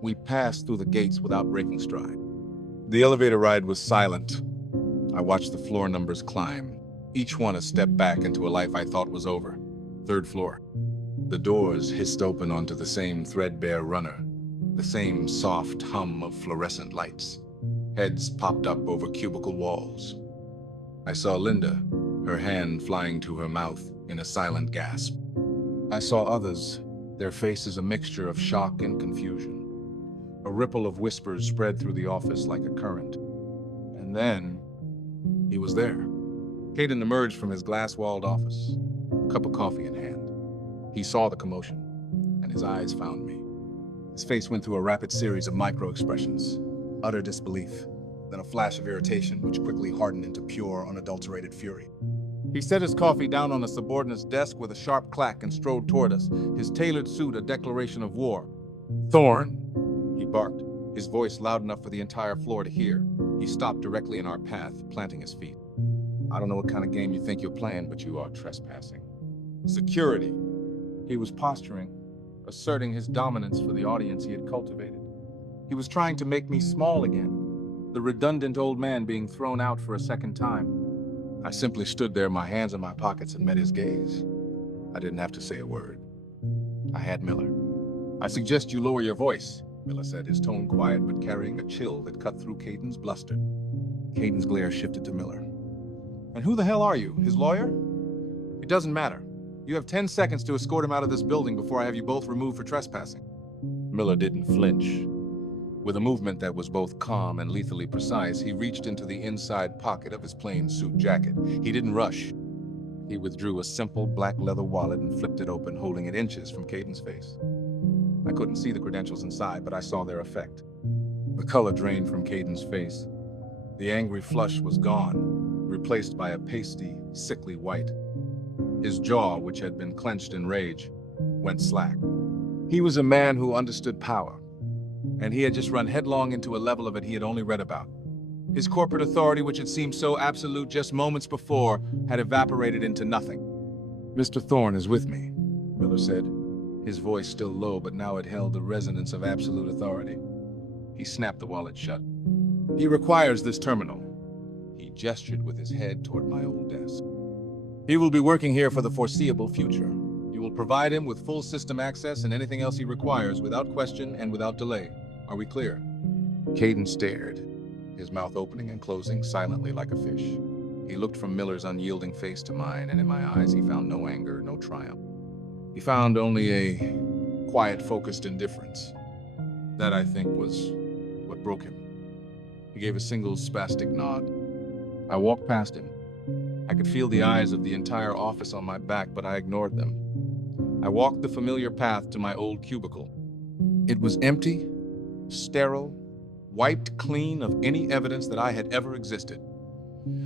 We passed through the gates without breaking stride. The elevator ride was silent. I watched the floor numbers climb, each one a step back into a life I thought was over. Third floor. The doors hissed open onto the same threadbare runner, the same soft hum of fluorescent lights. Heads popped up over cubicle walls. I saw Linda, her hand flying to her mouth in a silent gasp. I saw others, their faces a mixture of shock and confusion. A ripple of whispers spread through the office like a current. And then, he was there. Caden emerged from his glass-walled office, cup of coffee in hand. He saw the commotion, and his eyes found me. His face went through a rapid series of micro-expressions, utter disbelief, then a flash of irritation which quickly hardened into pure, unadulterated fury. He set his coffee down on a subordinate's desk with a sharp clack and strode toward us, his tailored suit a declaration of war. "Thorne!" he barked, his voice loud enough for the entire floor to hear. He stopped directly in our path, planting his feet. "I don't know what kind of game you think you're playing, but you are trespassing." "Security!" He was posturing, asserting his dominance for the audience he had cultivated. He was trying to make me small again, the redundant old man being thrown out for a second time. I simply stood there, my hands in my pockets, and met his gaze. I didn't have to say a word. I had Miller. "I suggest you lower your voice," Miller said, his tone quiet but carrying a chill that cut through Caden's bluster. Caden's glare shifted to Miller. "And who the hell are you, his lawyer?" "It doesn't matter. You have 10 seconds to escort him out of this building before I have you both removed for trespassing." Miller didn't flinch. With a movement that was both calm and lethally precise, he reached into the inside pocket of his plain suit jacket. He didn't rush. He withdrew a simple black leather wallet and flipped it open, holding it inches from Caden's face. I couldn't see the credentials inside, but I saw their effect. The color drained from Caden's face. The angry flush was gone, replaced by a pasty, sickly white. His jaw, which had been clenched in rage, went slack. He was a man who understood power, and he had just run headlong into a level of it he had only read about. His corporate authority, which had seemed so absolute just moments before, had evaporated into nothing. "Mr. Thorne is with me," Miller said, his voice still low, but now it held the resonance of absolute authority. He snapped the wallet shut. "He requires this terminal." He gestured with his head toward my old desk. "He will be working here for the foreseeable future. You will provide him with full system access and anything else he requires without question and without delay. Are we clear?" Caden stared, his mouth opening and closing silently like a fish. He looked from Miller's unyielding face to mine, and in my eyes he found no anger, no triumph. He found only a quiet, focused indifference. That, I think, was what broke him. He gave a single spastic nod. I walked past him. I could feel the eyes of the entire office on my back, but I ignored them. I walked the familiar path to my old cubicle. It was empty, sterile, wiped clean of any evidence that I had ever existed.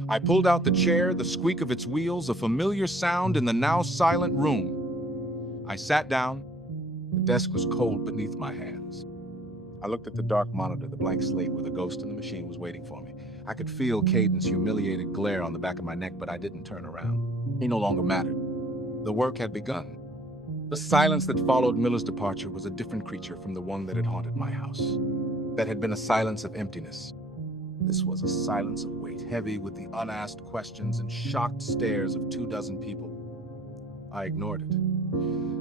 I pulled out the chair, the squeak of its wheels, a familiar sound in the now silent room. I sat down. The desk was cold beneath my hands. I looked at the dark monitor, the blank slate where the ghost in the machine was waiting for me. I could feel Caden's humiliated glare on the back of my neck, but I didn't turn around. He no longer mattered. The work had begun. The silence that followed Miller's departure was a different creature from the one that had haunted my house. That had been a silence of emptiness. This was a silence of weight, heavy with the unasked questions and shocked stares of 24 people. I ignored it.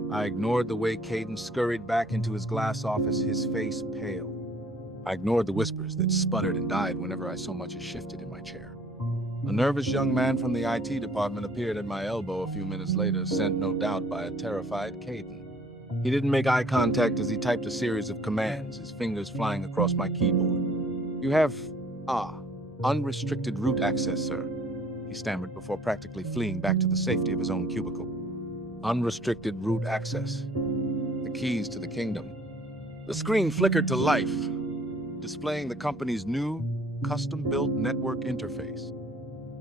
I ignored the way Caden scurried back into his glass office, his face pale. I ignored the whispers that sputtered and died whenever I so much as shifted in my chair. A nervous young man from the IT department appeared at my elbow a few minutes later, sent no doubt by a terrified Caden. He didn't make eye contact as he typed a series of commands, his fingers flying across my keyboard. "You have, unrestricted root access, sir," he stammered before practically fleeing back to the safety of his own cubicle. Unrestricted root access. The keys to the kingdom. The screen flickered to life, displaying the company's new, custom-built network interface.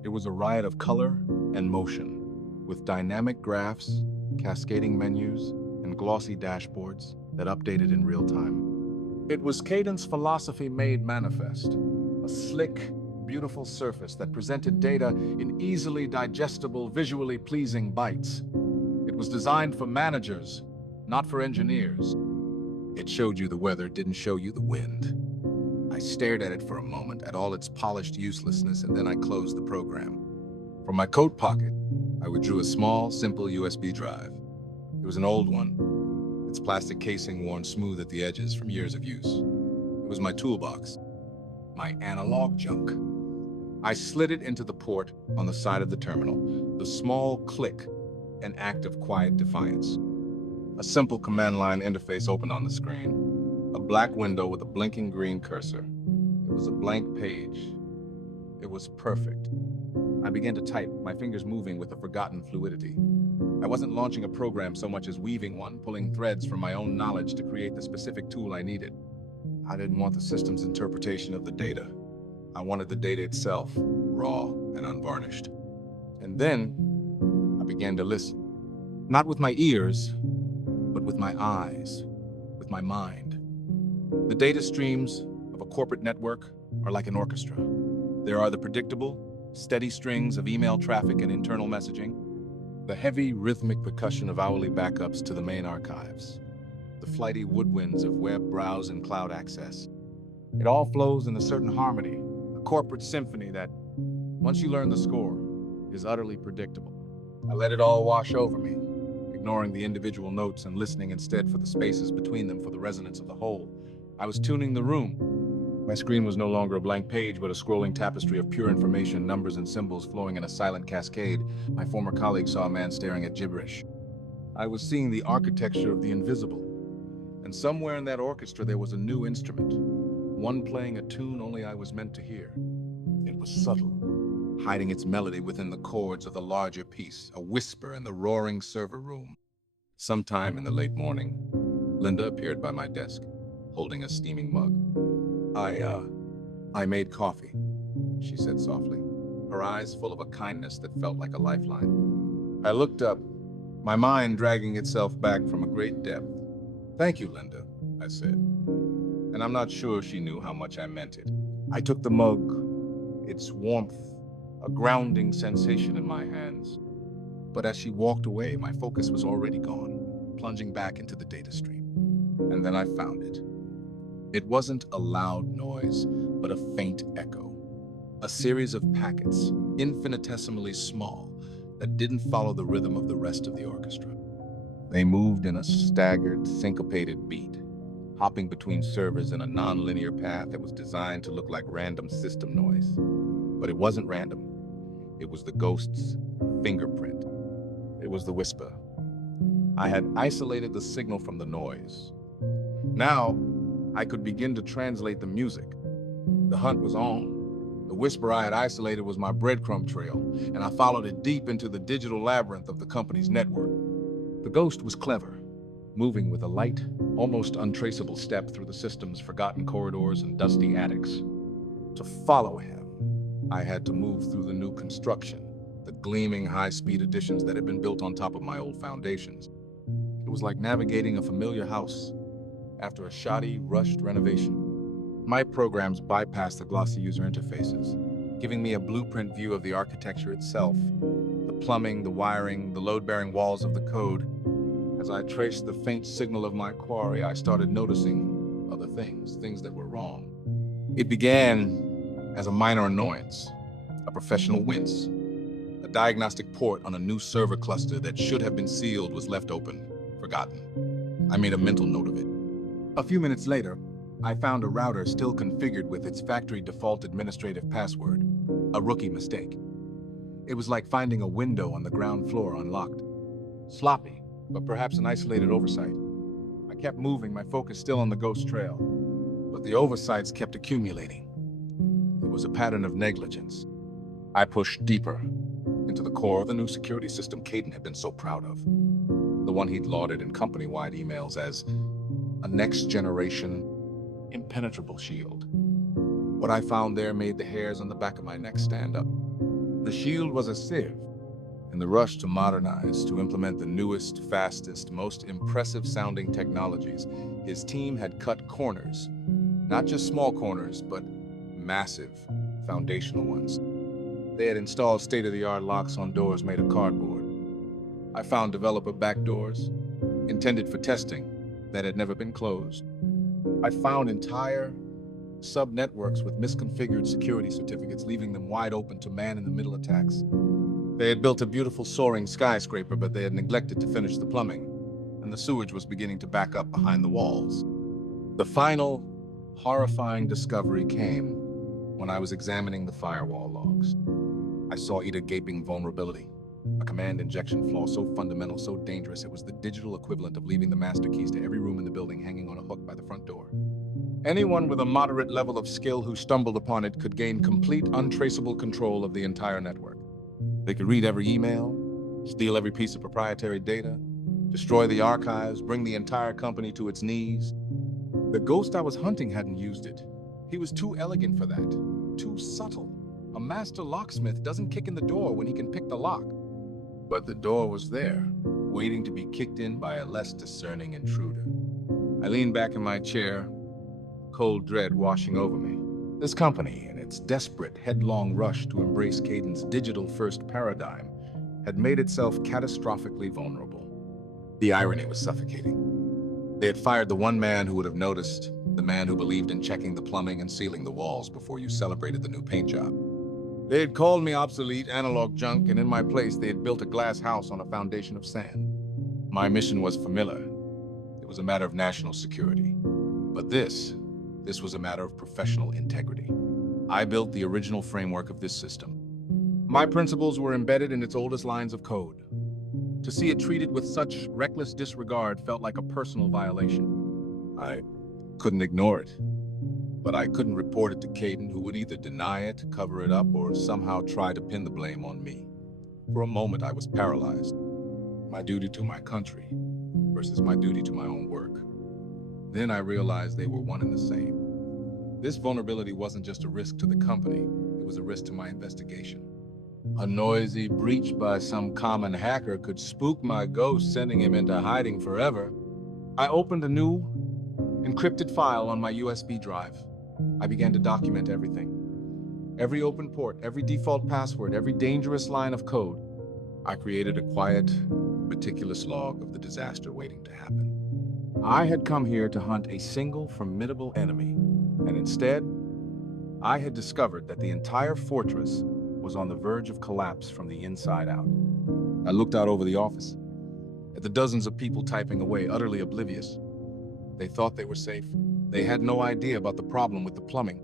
It was a riot of color and motion, with dynamic graphs, cascading menus, and glossy dashboards that updated in real time. It was Caden's philosophy made manifest, a slick, beautiful surface that presented data in easily digestible, visually pleasing bites. It was designed for managers, not for engineers. It showed you the weather, didn't show you the wind. I stared at it for a moment, at all its polished uselessness, and then I closed the program. From my coat pocket, I withdrew a small, simple USB drive. It was an old one, its plastic casing worn smooth at the edges from years of use. It was my toolbox, my analog junk. I slid it into the port on the side of the terminal, the small click, an act of quiet defiance. A simple command line interface opened on the screen, a black window with a blinking green cursor. It was a blank page. It was perfect. I began to type, my fingers moving with a forgotten fluidity. I wasn't launching a program so much as weaving one, pulling threads from my own knowledge to create the specific tool I needed. I didn't want the system's interpretation of the data. I wanted the data itself, raw and unvarnished. And then I began to listen. Not with my ears, but with my eyes, with my mind. The data streams of a corporate network are like an orchestra. There are the predictable, steady strings of email traffic and internal messaging, the heavy, rhythmic percussion of hourly backups to the main archives, the flighty woodwinds of web browse and cloud access. It all flows in a certain harmony, a corporate symphony that, once you learn the score, is utterly predictable. I let it all wash over me, ignoring the individual notes and listening instead for the spaces between them for the resonance of the whole. I was tuning the room. My screen was no longer a blank page, but a scrolling tapestry of pure information, numbers and symbols flowing in a silent cascade. My former colleague saw a man staring at gibberish. I was seeing the architecture of the invisible. And somewhere in that orchestra there was a new instrument, one playing a tune only I was meant to hear. It was subtle, hiding its melody within the chords of the larger piece, a whisper in the roaring server room. Sometime in the late morning, Linda appeared by my desk, holding a steaming mug. I made coffee, she said softly, her eyes full of a kindness that felt like a lifeline. I looked up, my mind dragging itself back from a great depth. Thank you, Linda, I said, and I'm not sure she knew how much I meant it. I took the mug, its warmth, a grounding sensation in my hands. But as she walked away, my focus was already gone, plunging back into the data stream. And then I found it. It wasn't a loud noise, but a faint echo. A series of packets, infinitesimally small, that didn't follow the rhythm of the rest of the orchestra. They moved in a staggered, syncopated beat, hopping between servers in a non-linear path that was designed to look like random system noise. But it wasn't random. It was the ghost's fingerprint. It was the whisper. I had isolated the signal from the noise. Now, I could begin to translate the music. The hunt was on. The whisper I had isolated was my breadcrumb trail, and I followed it deep into the digital labyrinth of the company's network. The ghost was clever, moving with a light, almost untraceable step through the system's forgotten corridors and dusty attics. To follow him, I had to move through the new construction, the gleaming high-speed additions that had been built on top of my old foundations. It was like navigating a familiar house after a shoddy, rushed renovation. My programs bypassed the glossy user interfaces, giving me a blueprint view of the architecture itself, the plumbing, the wiring, the load-bearing walls of the code. As I traced the faint signal of my quarry, I started noticing other things that were wrong. It began as a minor annoyance, a professional wince. A diagnostic port on a new server cluster that should have been sealed was left open, forgotten. I made a mental note of it. A few minutes later, I found a router still configured with its factory default administrative password, a rookie mistake. It was like finding a window on the ground floor unlocked. Sloppy, but perhaps an isolated oversight. I kept moving, my focus still on the ghost trail, but the oversights kept accumulating. It was a pattern of negligence. I pushed deeper into the core of the new security system Caden had been so proud of, the one he'd lauded in company-wide emails as a next-generation, impenetrable shield. What I found there made the hairs on the back of my neck stand up. The shield was a sieve. In the rush to modernize, to implement the newest, fastest, most impressive-sounding technologies, his team had cut corners. Not just small corners, but massive, foundational ones. They had installed state-of-the-art locks on doors made of cardboard. I found developer backdoors, intended for testing, that had never been closed. I found entire sub-networks with misconfigured security certificates, leaving them wide open to man-in-the-middle attacks. They had built a beautiful soaring skyscraper, but they had neglected to finish the plumbing. And and the sewage was beginning to back up behind the walls. The final, horrifying discovery came when I was examining the firewall logs. I saw a gaping vulnerability, a command injection flaw so fundamental, so dangerous, it was the digital equivalent of leaving the master keys to every room in the building hanging on a hook by the front door. Anyone with a moderate level of skill who stumbled upon it could gain complete, untraceable control of the entire network. They could read every email, steal every piece of proprietary data, destroy the archives, bring the entire company to its knees. The ghost I was hunting hadn't used it. He was too elegant for that, too subtle. A master locksmith doesn't kick in the door when he can pick the lock. But the door was there, waiting to be kicked in by a less discerning intruder. I leaned back in my chair, cold dread washing over me. This company, in its desperate, headlong rush to embrace Caden's digital-first paradigm, had made itself catastrophically vulnerable. The irony was suffocating. They had fired the one man who would have noticed, the man who believed in checking the plumbing and sealing the walls before you celebrated the new paint job. They had called me obsolete, analog junk, and in my place they had built a glass house on a foundation of sand. My mission was familiar. It was a matter of national security. But this was a matter of professional integrity. I built the original framework of this system. My principles were embedded in its oldest lines of code. To see it treated with such reckless disregard felt like a personal violation. I couldn't ignore it, but I couldn't report it to Caden, who would either deny it, cover it up, or somehow try to pin the blame on me. For a moment, I was paralyzed. My duty to my country versus my duty to my own work. Then I realized they were one and the same. This vulnerability wasn't just a risk to the company, it was a risk to my investigation. A noisy breach by some common hacker could spook my ghost, sending him into hiding forever. I opened a new, encrypted file on my USB drive. I began to document everything. Every open port, every default password, every dangerous line of code. I created a quiet, meticulous log of the disaster waiting to happen. I had come here to hunt a single formidable enemy, and instead, I had discovered that the entire fortress was on the verge of collapse from the inside out. I looked out over the office, at the dozens of people typing away, utterly oblivious. They thought they were safe. They had no idea about the problem with the plumbing.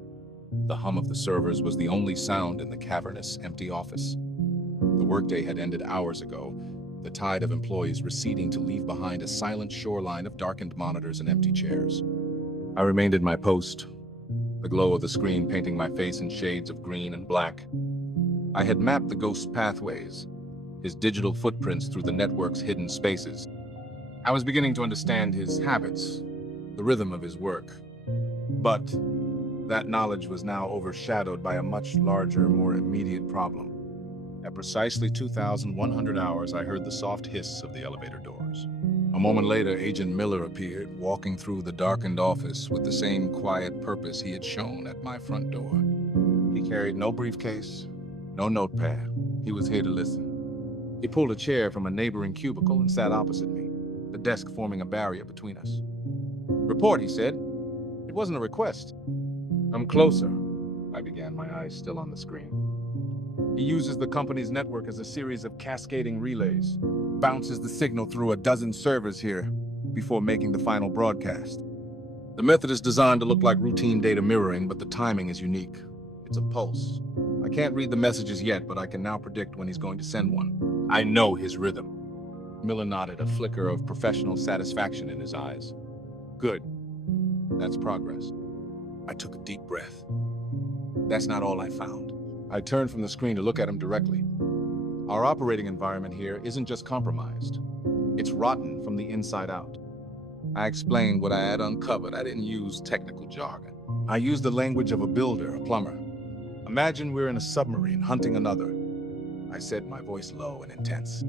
The hum of the servers was the only sound in the cavernous, empty office. The workday had ended hours ago, the tide of employees receding to leave behind a silent shoreline of darkened monitors and empty chairs. I remained in my post, the glow of the screen painting my face in shades of green and black. I had mapped the ghost's pathways, his digital footprints through the network's hidden spaces. I was beginning to understand his habits, the rhythm of his work. But that knowledge was now overshadowed by a much larger, more immediate problem. At precisely 2,100 hours, I heard the soft hiss of the elevator doors. A moment later, Agent Miller appeared, walking through the darkened office with the same quiet purpose he had shown at my front door. He carried no briefcase, no notepad. He was here to listen. He pulled a chair from a neighboring cubicle and sat opposite me, the desk forming a barrier between us. "Report," he said. It wasn't a request. "I'm closer," I began, my eyes still on the screen. He uses the company's network as a series of cascading relays, bounces the signal through a dozen servers here before making the final broadcast. The method is designed to look like routine data mirroring, but the timing is unique. It's a pulse. I can't read the messages yet, but I can now predict when he's going to send one. I know his rhythm. Miller nodded, a flicker of professional satisfaction in his eyes. Good. That's progress. I took a deep breath. That's not all I found. I turned from the screen to look at him directly. Our operating environment here isn't just compromised. It's rotten from the inside out. I explained what I had uncovered. I didn't use technical jargon. I used the language of a builder, a plumber. Imagine we're in a submarine hunting another. I said, my voice low and intense.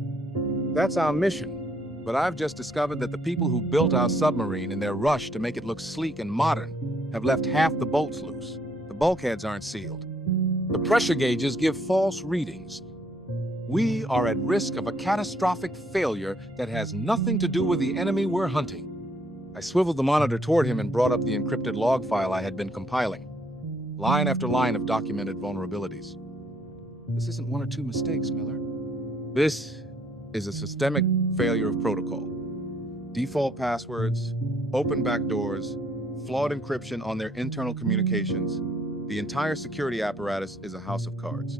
That's our mission. But I've just discovered that the people who built our submarine in their rush to make it look sleek and modern have left half the bolts loose. The bulkheads aren't sealed. The pressure gauges give false readings. We are at risk of a catastrophic failure that has nothing to do with the enemy we're hunting. I swiveled the monitor toward him and brought up the encrypted log file I had been compiling. Line after line of documented vulnerabilities. This isn't one or two mistakes, Miller. This is a systemic failure of protocol. Default passwords, open backdoors, flawed encryption on their internal communications. The entire security apparatus is a house of cards.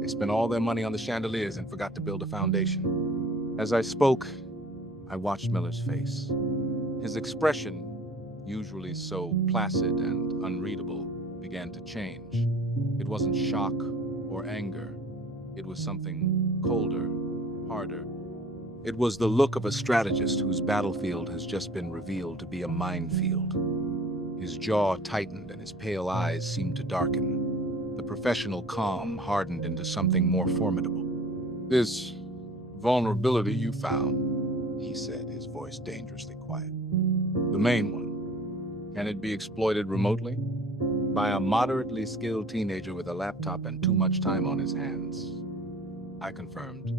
They spent all their money on the chandeliers and forgot to build a foundation. As I spoke, I watched Miller's face. His expression, usually so placid and unreadable, began to change. It wasn't shock or anger. It was something colder, harder. It was the look of a strategist whose battlefield has just been revealed to be a minefield. His jaw tightened and his pale eyes seemed to darken. The professional calm hardened into something more formidable. "This vulnerability you found," he said, his voice dangerously quiet. "The main one. Can it be exploited remotely?" "By a moderately skilled teenager with a laptop and too much time on his hands," I confirmed.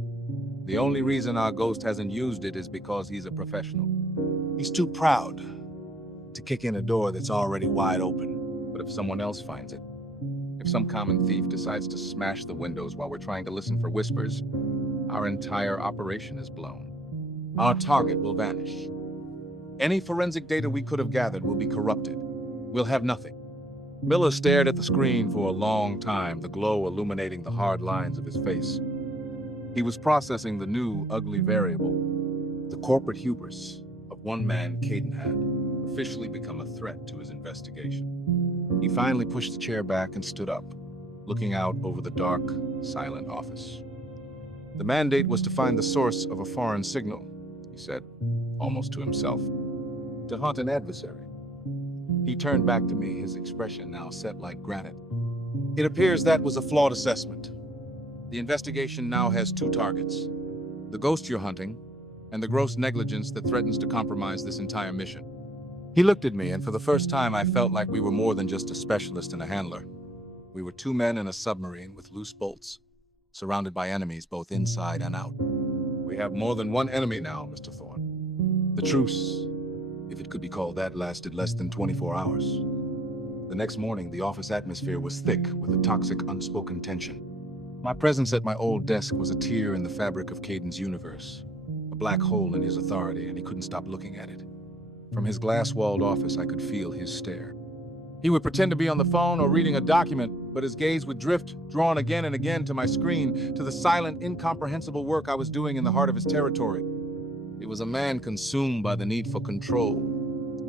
"The only reason our ghost hasn't used it is because he's a professional. He's too proud to kick in a door that's already wide open. But if someone else finds it, if some common thief decides to smash the windows while we're trying to listen for whispers, our entire operation is blown. Our target will vanish. Any forensic data we could have gathered will be corrupted. We'll have nothing." Miller stared at the screen for a long time, the glow illuminating the hard lines of his face. He was processing the new, ugly variable. The corporate hubris of one man Caden had officially become a threat to his investigation. He finally pushed the chair back and stood up, looking out over the dark, silent office. "The mandate was to find the source of a foreign signal," he said, almost to himself. "To hunt an adversary." He turned back to me, his expression now set like granite. "It appears that was a flawed assessment. The investigation now has two targets: the ghost you're hunting, and the gross negligence that threatens to compromise this entire mission." He looked at me, and for the first time I felt like we were more than just a specialist and a handler. We were two men in a submarine with loose bolts, surrounded by enemies both inside and out. "We have more than one enemy now, Mr. Thorne. The truce, if it could be called that, lasted less than 24 hours. The next morning, the office atmosphere was thick with a toxic, unspoken tension. My presence at my old desk was a tear in the fabric of Caden's universe, a black hole in his authority, and he couldn't stop looking at it. From his glass-walled office, I could feel his stare. He would pretend to be on the phone or reading a document, but his gaze would drift, drawn again and again to my screen, to the silent, incomprehensible work I was doing in the heart of his territory. It was a man consumed by the need for control,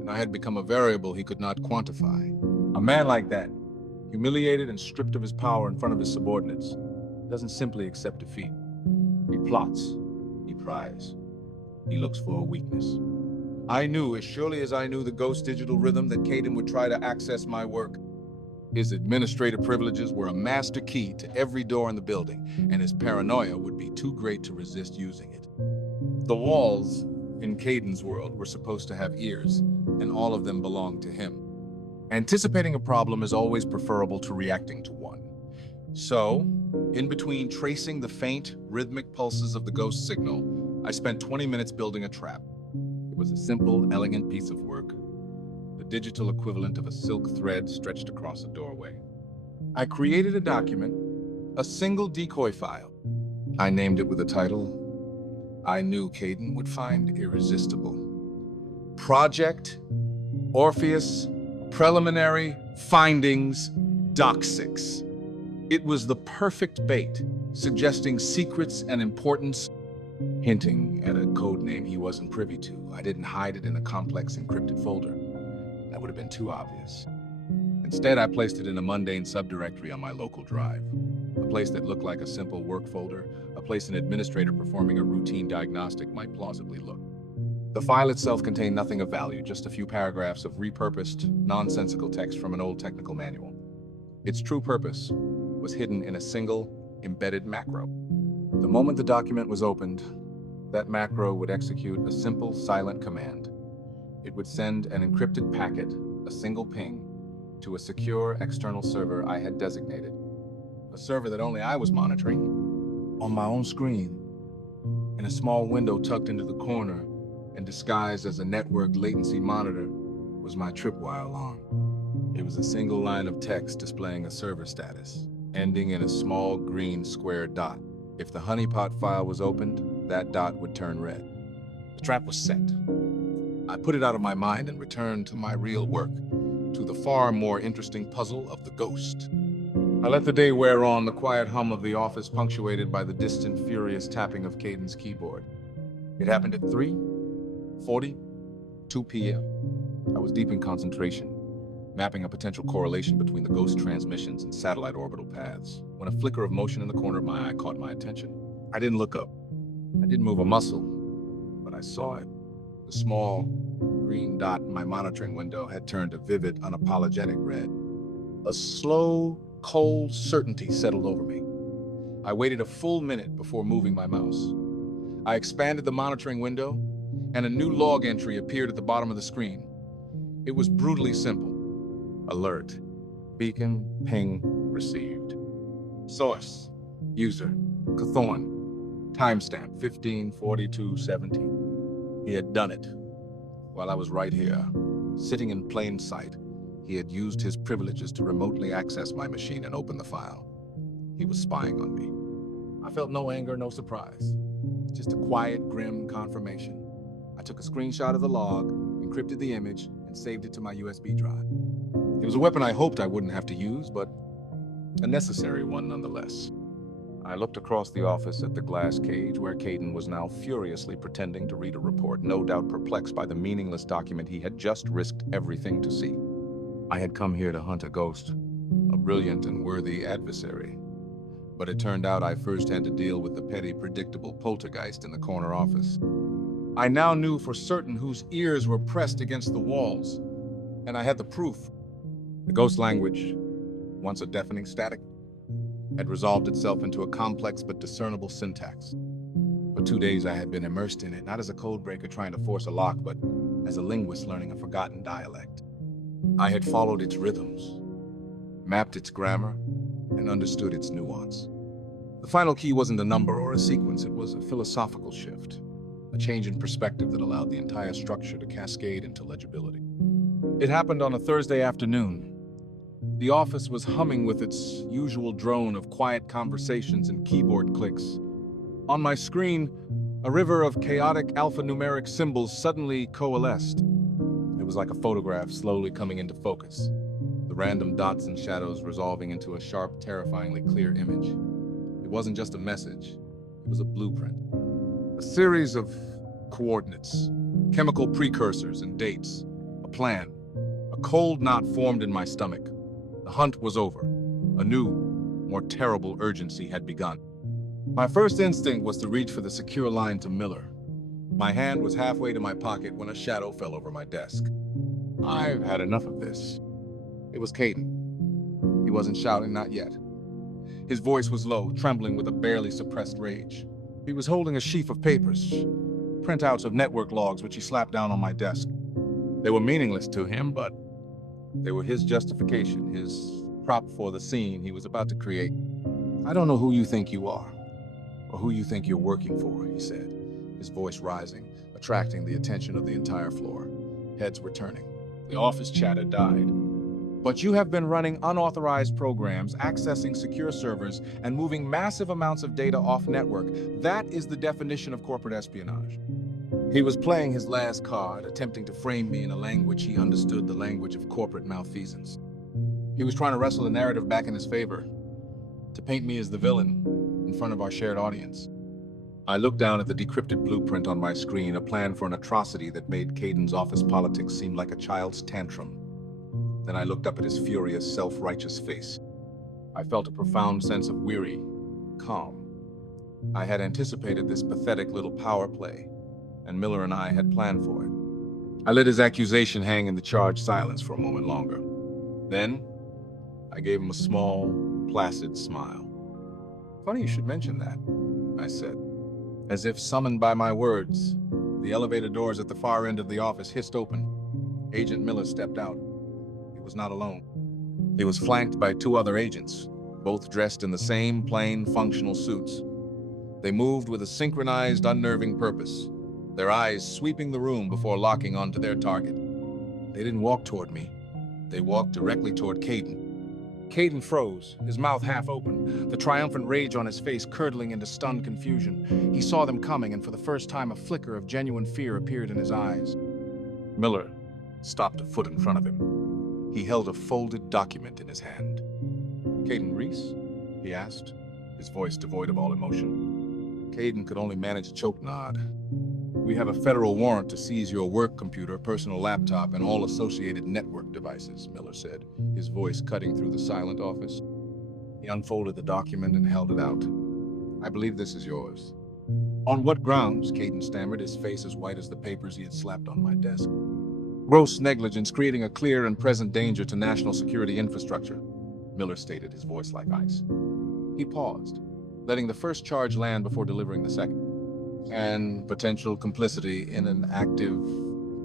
and I had become a variable he could not quantify. A man like that, humiliated and stripped of his power in front of his subordinates, doesn't simply accept defeat. He plots, he pries, he looks for a weakness. I knew, as surely as I knew the ghost digital rhythm, that Caden would try to access my work. His administrative privileges were a master key to every door in the building, and his paranoia would be too great to resist using it. The walls in Caden's world were supposed to have ears, and all of them belonged to him. Anticipating a problem is always preferable to reacting to one. So, in between tracing the faint, rhythmic pulses of the ghost signal, I spent 20 minutes building a trap. It was a simple, elegant piece of work, the digital equivalent of a silk thread stretched across a doorway. I created a document, a single decoy file. I named it with a title I knew Caden would find irresistible. Project Orpheus Preliminary Findings Doc 6. It was the perfect bait, suggesting secrets and importance, hinting at a code name he wasn't privy to. I didn't hide it in a complex encrypted folder. That would have been too obvious. Instead, I placed it in a mundane subdirectory on my local drive, a place that looked like a simple work folder, a place an administrator performing a routine diagnostic might plausibly look. The file itself contained nothing of value, just a few paragraphs of repurposed, nonsensical text from an old technical manual. Its true purpose was hidden in a single, embedded macro. The moment the document was opened, that macro would execute a simple, silent command. It would send an encrypted packet, a single ping, to a secure external server I had designated. A server that only I was monitoring, on my own screen, in a small window tucked into the corner and disguised as a network latency monitor, was my tripwire alarm. It was a single line of text displaying a server status, ending in a small green square dot. If the honeypot file was opened, that dot would turn red. The trap was set. I put it out of my mind and returned to my real work, to the far more interesting puzzle of the ghost. I let the day wear on, the quiet hum of the office punctuated by the distant, furious tapping of Caden's keyboard. It happened at 3:40, 2 p.m. I was deep in concentration, mapping a potential correlation between the ghost transmissions and satellite orbital paths, when a flicker of motion in the corner of my eye caught my attention. I didn't look up. I didn't move a muscle, but I saw it. The small green dot in my monitoring window had turned a vivid, unapologetic red. A slow, cold certainty settled over me. I waited a full minute before moving my mouse. I expanded the monitoring window, and a new log entry appeared at the bottom of the screen. It was brutally simple. Alert. Beacon ping received. Source. User. Cawthorn. Timestamp 15:42:17. He had done it. While I was right here, sitting in plain sight, he had used his privileges to remotely access my machine and open the file. He was spying on me. I felt no anger, no surprise. Just a quiet, grim confirmation. I took a screenshot of the log, encrypted the image, and saved it to my USB drive. It was a weapon I hoped I wouldn't have to use, but a necessary one nonetheless. I looked across the office at the glass cage where Caden was now furiously pretending to read a report, no doubt perplexed by the meaningless document he had just risked everything to see. I had come here to hunt a ghost, a brilliant and worthy adversary. But it turned out I first had to deal with the petty, predictable poltergeist in the corner office. I now knew for certain whose ears were pressed against the walls, and I had the proof. The ghost language, once a deafening static, had resolved itself into a complex but discernible syntax. For 2 days I had been immersed in it, not as a codebreaker trying to force a lock, but as a linguist learning a forgotten dialect. I had followed its rhythms, mapped its grammar, and understood its nuance. The final key wasn't a number or a sequence, it was a philosophical shift, a change in perspective that allowed the entire structure to cascade into legibility. It happened on a Thursday afternoon. The office was humming with its usual drone of quiet conversations and keyboard clicks. On my screen, a river of chaotic alphanumeric symbols suddenly coalesced. It was like a photograph slowly coming into focus, the random dots and shadows resolving into a sharp, terrifyingly clear image. It wasn't just a message, it was a blueprint. A series of coordinates, chemical precursors and dates, a plan. A cold knot formed in my stomach. The hunt was over. A new, more terrible urgency had begun. My first instinct was to reach for the secure line to Miller. My hand was halfway to my pocket when a shadow fell over my desk. I've had enough of this. It was Caden. He wasn't shouting, not yet. His voice was low, trembling with a barely suppressed rage. He was holding a sheaf of papers, printouts of network logs which he slapped down on my desk. They were meaningless to him, but they were his justification, his prop for the scene he was about to create. I don't know who you think you are, or who you think you're working for, he said, his voice rising, attracting the attention of the entire floor. Heads were turning. The office chatter died. But you have been running unauthorized programs, accessing secure servers, and moving massive amounts of data off network. That is the definition of corporate espionage. He was playing his last card, attempting to frame me in a language he understood, the language of corporate malfeasance. He was trying to wrestle the narrative back in his favor, to paint me as the villain in front of our shared audience. I looked down at the decrypted blueprint on my screen, a plan for an atrocity that made Caden's office politics seem like a child's tantrum. Then I looked up at his furious, self-righteous face. I felt a profound sense of weary, calm. I had anticipated this pathetic little power play, and Miller and I had planned for it. I let his accusation hang in the charged silence for a moment longer. Then, I gave him a small, placid smile. Funny you should mention that, I said. As if summoned by my words, the elevator doors at the far end of the office hissed open. Agent Miller stepped out. He was not alone. He was flanked by 2 other agents, both dressed in the same plain, functional suits. They moved with a synchronized, unnerving purpose, their eyes sweeping the room before locking onto their target. They didn't walk toward me. They walked directly toward Caden. Caden froze, his mouth half open, the triumphant rage on his face curdling into stunned confusion. He saw them coming, and for the first time a flicker of genuine fear appeared in his eyes. Miller stopped a foot in front of him. He held a folded document in his hand. "Caden Reese?" he asked, his voice devoid of all emotion. Caden could only manage a choke nod. "We have a federal warrant to seize your work computer, personal laptop, and all associated network devices," Miller said, his voice cutting through the silent office. He unfolded the document and held it out. "I believe this is yours." "On what grounds?" Caden stammered, his face as white as the papers he had slapped on my desk. "Gross negligence, creating a clear and present danger to national security infrastructure," Miller stated, his voice like ice. He paused, letting the first charge land before delivering the second. "And potential complicity in an active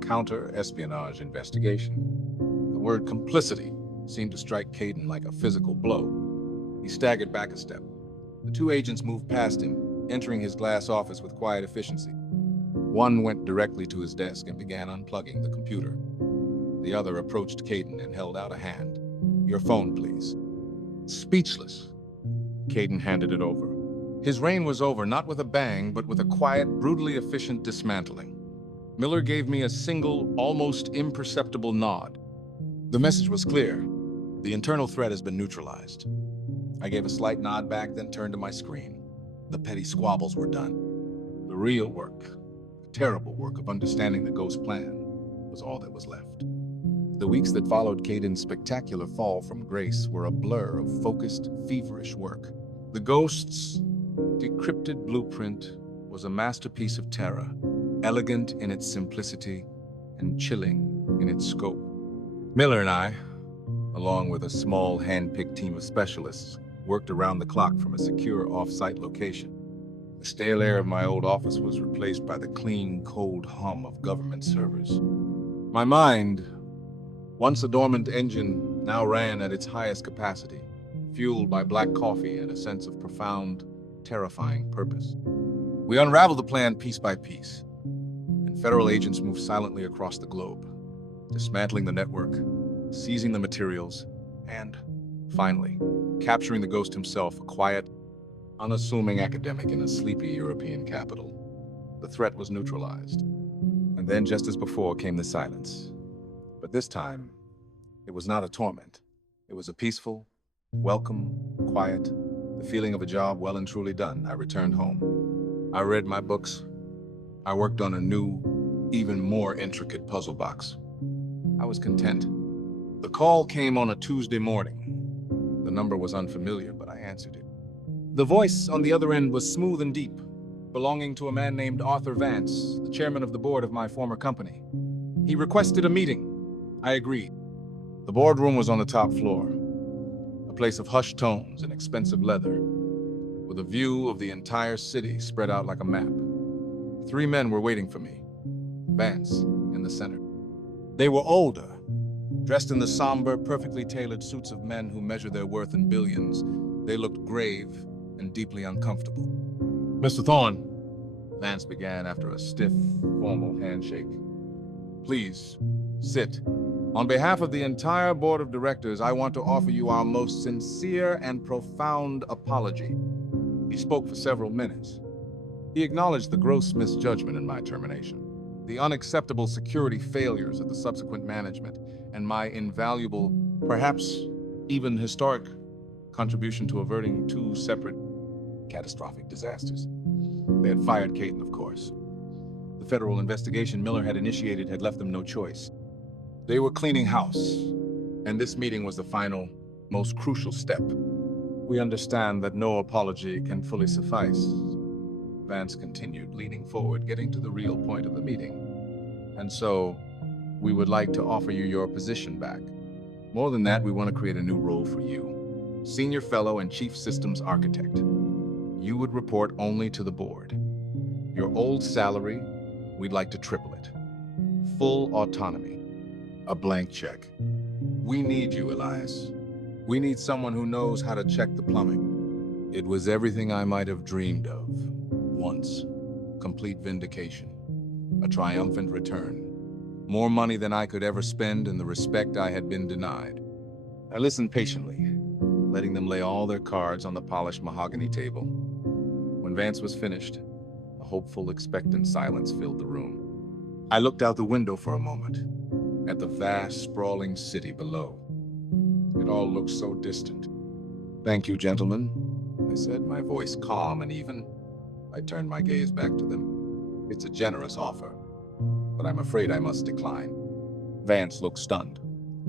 counter-espionage investigation." The word complicity seemed to strike Caden like a physical blow. He staggered back a step. The two agents moved past him, entering his glass office with quiet efficiency. One went directly to his desk and began unplugging the computer. The other approached Caden and held out a hand. "Your phone, please." Speechless, Caden handed it over. His reign was over, not with a bang, but with a quiet, brutally efficient dismantling. Miller gave me a single, almost imperceptible nod. The message was clear. The internal threat has been neutralized. I gave a slight nod back, then turned to my screen. The petty squabbles were done. The real work, the terrible work of understanding the ghost plan, was all that was left. The weeks that followed Caden's spectacular fall from grace were a blur of focused, feverish work. The ghost's decrypted blueprint was a masterpiece of terror, elegant in its simplicity and chilling in its scope. Miller and I, along with a small hand-picked team of specialists, worked around the clock from a secure off-site location. The stale air of my old office was replaced by the clean, cold hum of government servers. My mind, once a dormant engine, now ran at its highest capacity, fueled by black coffee and a sense of profound, terrifying purpose. We unraveled the plan piece by piece, and federal agents moved silently across the globe, dismantling the network, seizing the materials, and, finally, capturing the ghost himself, a quiet, unassuming academic in a sleepy European capital. The threat was neutralized. And then, just as before, came the silence. But this time, it was not a torment. It was a peaceful, welcome, quiet, the feeling of a job well and truly done. I returned home. I read my books. I worked on a new, even more intricate puzzle box. I was content. The call came on a Tuesday morning. The number was unfamiliar, but I answered it. The voice on the other end was smooth and deep, belonging to a man named Arthur Vance, the chairman of the board of my former company. He requested a meeting. I agreed. The boardroom was on the top floor, a place of hushed tones and expensive leather, with a view of the entire city spread out like a map. 3 men were waiting for me, Vance in the center. They were older, dressed in the somber, perfectly tailored suits of men who measure their worth in billions. They looked grave and deeply uncomfortable. "Mr. Thorne," Vance began after a stiff, formal handshake. "Please, sit. On behalf of the entire board of directors, I want to offer you our most sincere and profound apology." He spoke for several minutes. He acknowledged the gross misjudgment in my termination, the unacceptable security failures of the subsequent management, and my invaluable, perhaps even historic, contribution to averting 2 separate catastrophic disasters. They had fired Caden, of course. The federal investigation Miller had initiated had left them no choice. They were cleaning house, and this meeting was the final, most crucial step. "We understand that no apology can fully suffice," Vance continued, leaning forward, getting to the real point of the meeting. "And so, we would like to offer you your position back. More than that, we want to create a new role for you. Senior Fellow and Chief Systems Architect. You would report only to the board. Your old salary, we'd like to triple it. Full autonomy. A blank check. We need you, Elias. We need someone who knows how to check the plumbing." It was everything I might have dreamed of. Once. Complete vindication. A triumphant return. More money than I could ever spend and the respect I had been denied. I listened patiently, letting them lay all their cards on the polished mahogany table. When Vance was finished, a hopeful, expectant silence filled the room. I looked out the window for a moment, at the vast, sprawling city below. It all looked so distant. "Thank you, gentlemen," I said, my voice calm and even. I turned my gaze back to them. "It's a generous offer, but I'm afraid I must decline." Vance looked stunned.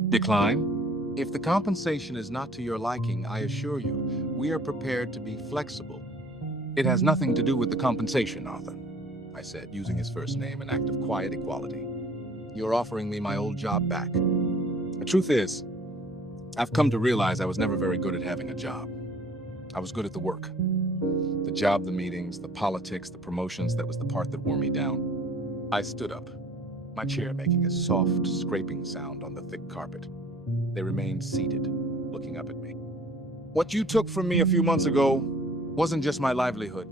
"Decline? If the compensation is not to your liking, I assure you, we are prepared to be flexible." "It has nothing to do with the compensation, Arthur," I said, using his first name, an act of quiet equality. "You're offering me my old job back. The truth is, I've come to realize I was never very good at having a job. I was good at the work. The job, the meetings, the politics, the promotions, that was the part that wore me down." I stood up, my chair making a soft, scraping sound on the thick carpet. They remained seated, looking up at me. "What you took from me a few months ago wasn't just my livelihood.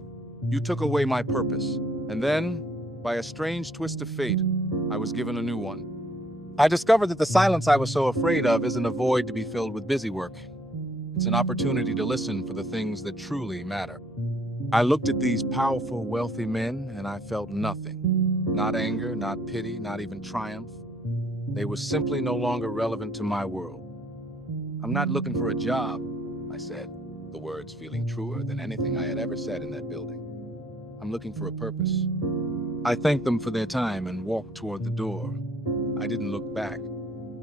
You took away my purpose. And then, by a strange twist of fate, I was given a new one. I discovered that the silence I was so afraid of isn't a void to be filled with busy work. It's an opportunity to listen for the things that truly matter." I looked at these powerful, wealthy men, and I felt nothing. Not anger, not pity, not even triumph. They were simply no longer relevant to my world. "I'm not looking for a job," I said, the words feeling truer than anything I had ever said in that building. "I'm looking for a purpose." I thanked them for their time and walked toward the door. I didn't look back.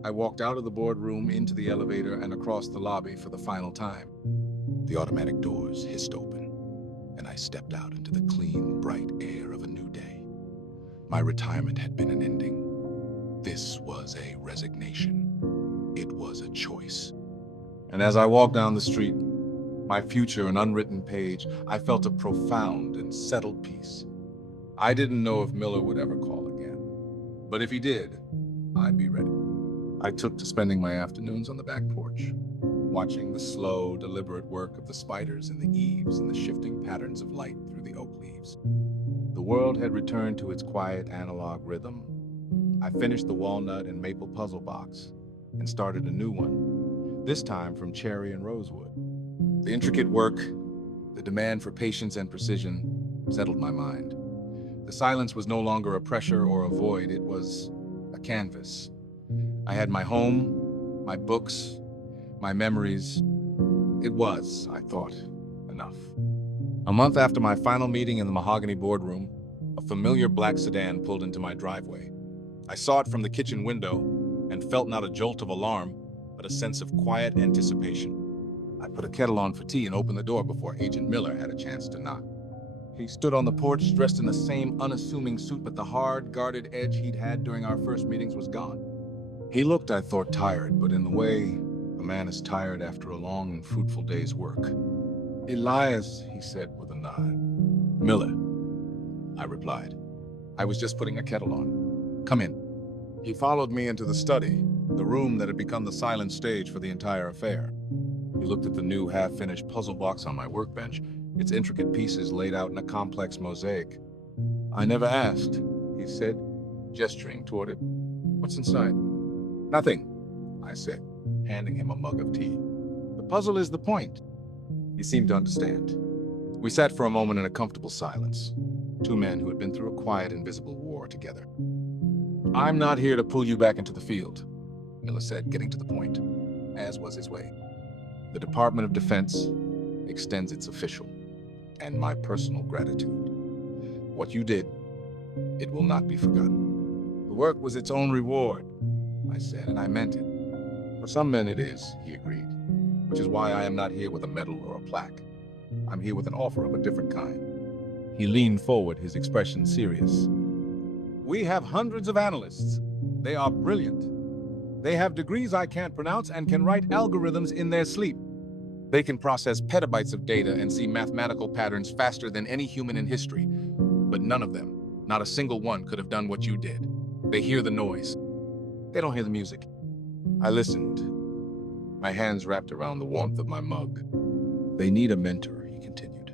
I walked out of the boardroom, into the elevator, and across the lobby for the final time. The automatic doors hissed open, and I stepped out into the clean, bright air of a new day. My retirement had been an ending. This was a resignation. It was a choice. And as I walked down the street, my future an unwritten page, I felt a profound and settled peace. I didn't know if Miller would ever call again, but if he did, I'd be ready. I took to spending my afternoons on the back porch, watching the slow, deliberate work of the spiders in the eaves and the shifting patterns of light through the oak leaves. The world had returned to its quiet analog rhythm. I finished the walnut and maple puzzle box and started a new one, this time from cherry and rosewood. The intricate work, the demand for patience and precision, settled my mind. The silence was no longer a pressure or a void, it was a canvas. I had my home, my books, my memories. It was, I thought, enough. A month after my final meeting in the mahogany boardroom, a familiar black sedan pulled into my driveway. I saw it from the kitchen window and felt not a jolt of alarm, but a sense of quiet anticipation. I put a kettle on for tea and opened the door before Agent Miller had a chance to knock. He stood on the porch dressed in the same unassuming suit, but the hard, guarded edge he'd had during our first meetings was gone. He looked, I thought, tired, but in the way a man is tired after a long and fruitful day's work. "Elias," he said with a nod. "Miller," I replied. "I was just putting a kettle on. Come in." He followed me into the study, the room that had become the silent stage for the entire affair. He looked at the new half-finished puzzle box on my workbench, its intricate pieces laid out in a complex mosaic. "I never asked," he said, gesturing toward it. "What's inside?" "Nothing," I said, handing him a mug of tea. "The puzzle is the point." He seemed to understand. We sat for a moment in a comfortable silence, two men who had been through a quiet, invisible war together. "I'm not here to pull you back into the field," Miller said, getting to the point, as was his way. "The Department of Defense extends its official and my personal gratitude. What you did, it will not be forgotten. The work was its own reward," I said, and I meant it. "For some men it is," he agreed, "which is why I am not here with a medal or a plaque. I'm here with an offer of a different kind." He leaned forward, his expression serious. "We have hundreds of analysts. They are brilliant. They have degrees I can't pronounce and can write algorithms in their sleep. They can process petabytes of data and see mathematical patterns faster than any human in history. But none of them, not a single one, could have done what you did. They hear the noise. They don't hear the music." I listened, my hands wrapped around the warmth of my mug. "They need a mentor," he continued.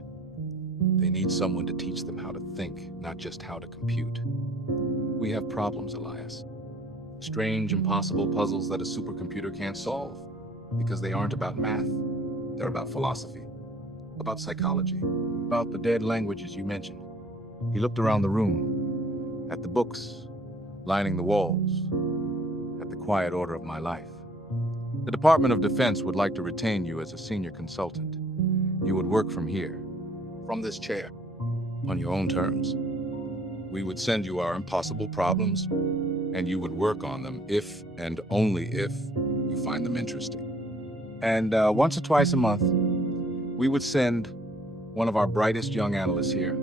"They need someone to teach them how to think, not just how to compute. We have problems, Elias. Strange, impossible puzzles that a supercomputer can't solve, because they aren't about math. They're about philosophy, about psychology, about the dead languages you mentioned. He looked around the room, at the books lining the walls, at the quiet order of my life. The Department of Defense would like to retain you as a senior consultant. You would work from here, from this chair, on your own terms. We would send you our impossible problems, and you would work on them if and only if you find them interesting. And once or twice a month, we would send one of our brightest young analysts here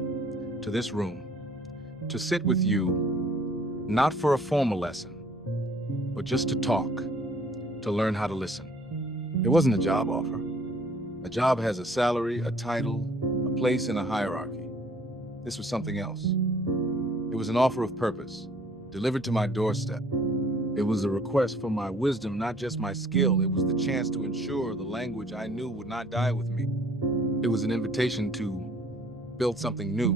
to this room to sit with you, not for a formal lesson, but just to talk, to learn how to listen. It wasn't a job offer. A job has a salary, a title, a place in a hierarchy. This was something else. It was an offer of purpose, delivered to my doorstep. It was a request for my wisdom, not just my skill. It was the chance to ensure the language I knew would not die with me. It was an invitation to build something new,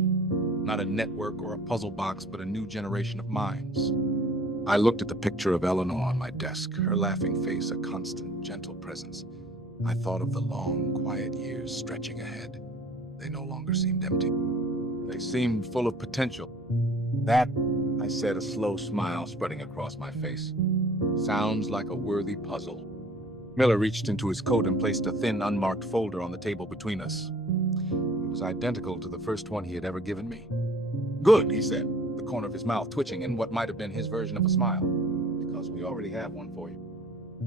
not a network or a puzzle box, but a new generation of minds. I looked at the picture of Eleanor on my desk, her laughing face a constant, gentle presence. I thought of the long, quiet years stretching ahead. They no longer seemed empty. They seemed full of potential. That, I said, a slow smile spreading across my face, sounds like a worthy puzzle. Miller reached into his coat and placed a thin, unmarked folder on the table between us. It was identical to the first one he had ever given me. Good, he said, the corner of his mouth twitching in what might have been his version of a smile, because we already have one for you.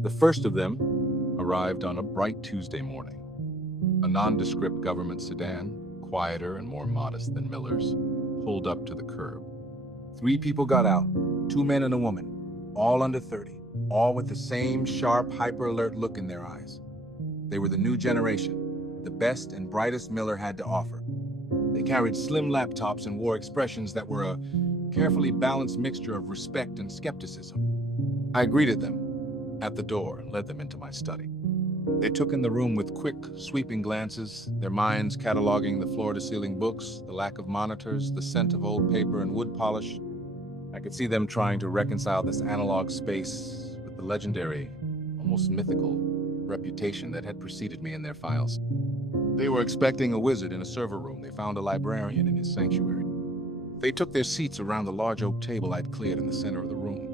The first of them arrived on a bright Tuesday morning. A nondescript government sedan, quieter and more modest than Miller's, pulled up to the curb. 3 people got out, 2 men and a woman, all under 30, all with the same sharp, hyper-alert look in their eyes. They were the new generation, the best and brightest Miller had to offer. They carried slim laptops and wore expressions that were a carefully balanced mixture of respect and skepticism. I greeted them at the door and led them into my study. They took in the room with quick, sweeping glances, their minds cataloging the floor-to-ceiling books, the lack of monitors, the scent of old paper and wood polish. I could see them trying to reconcile this analog space with the legendary, almost mythical, reputation that had preceded me in their files. They were expecting a wizard in a server room. They found a librarian in his sanctuary. They took their seats around the large oak table I'd cleared in the center of the room.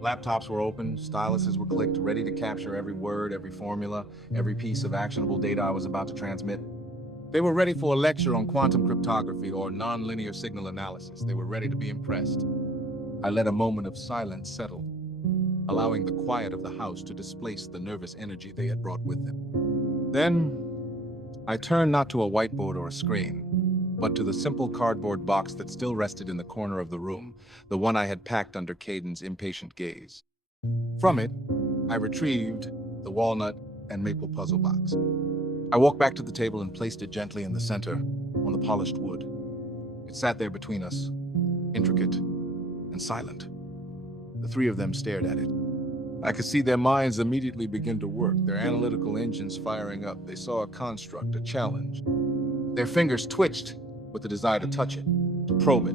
Laptops were open, styluses were clicked, ready to capture every word, every formula, every piece of actionable data I was about to transmit. They were ready for a lecture on quantum cryptography or nonlinear signal analysis. They were ready to be impressed. I let a moment of silence settle, allowing the quiet of the house to displace the nervous energy they had brought with them. Then, I turned not to a whiteboard or a screen, but to the simple cardboard box that still rested in the corner of the room, the one I had packed under Caden's impatient gaze. From it, I retrieved the walnut and maple puzzle box. I walked back to the table and placed it gently in the center, on the polished wood. It sat there between us, intricate and silent. The 3 of them stared at it. I could see their minds immediately begin to work, their analytical engines firing up. They saw a construct, a challenge. Their fingers twitched with the desire to touch it, to probe it,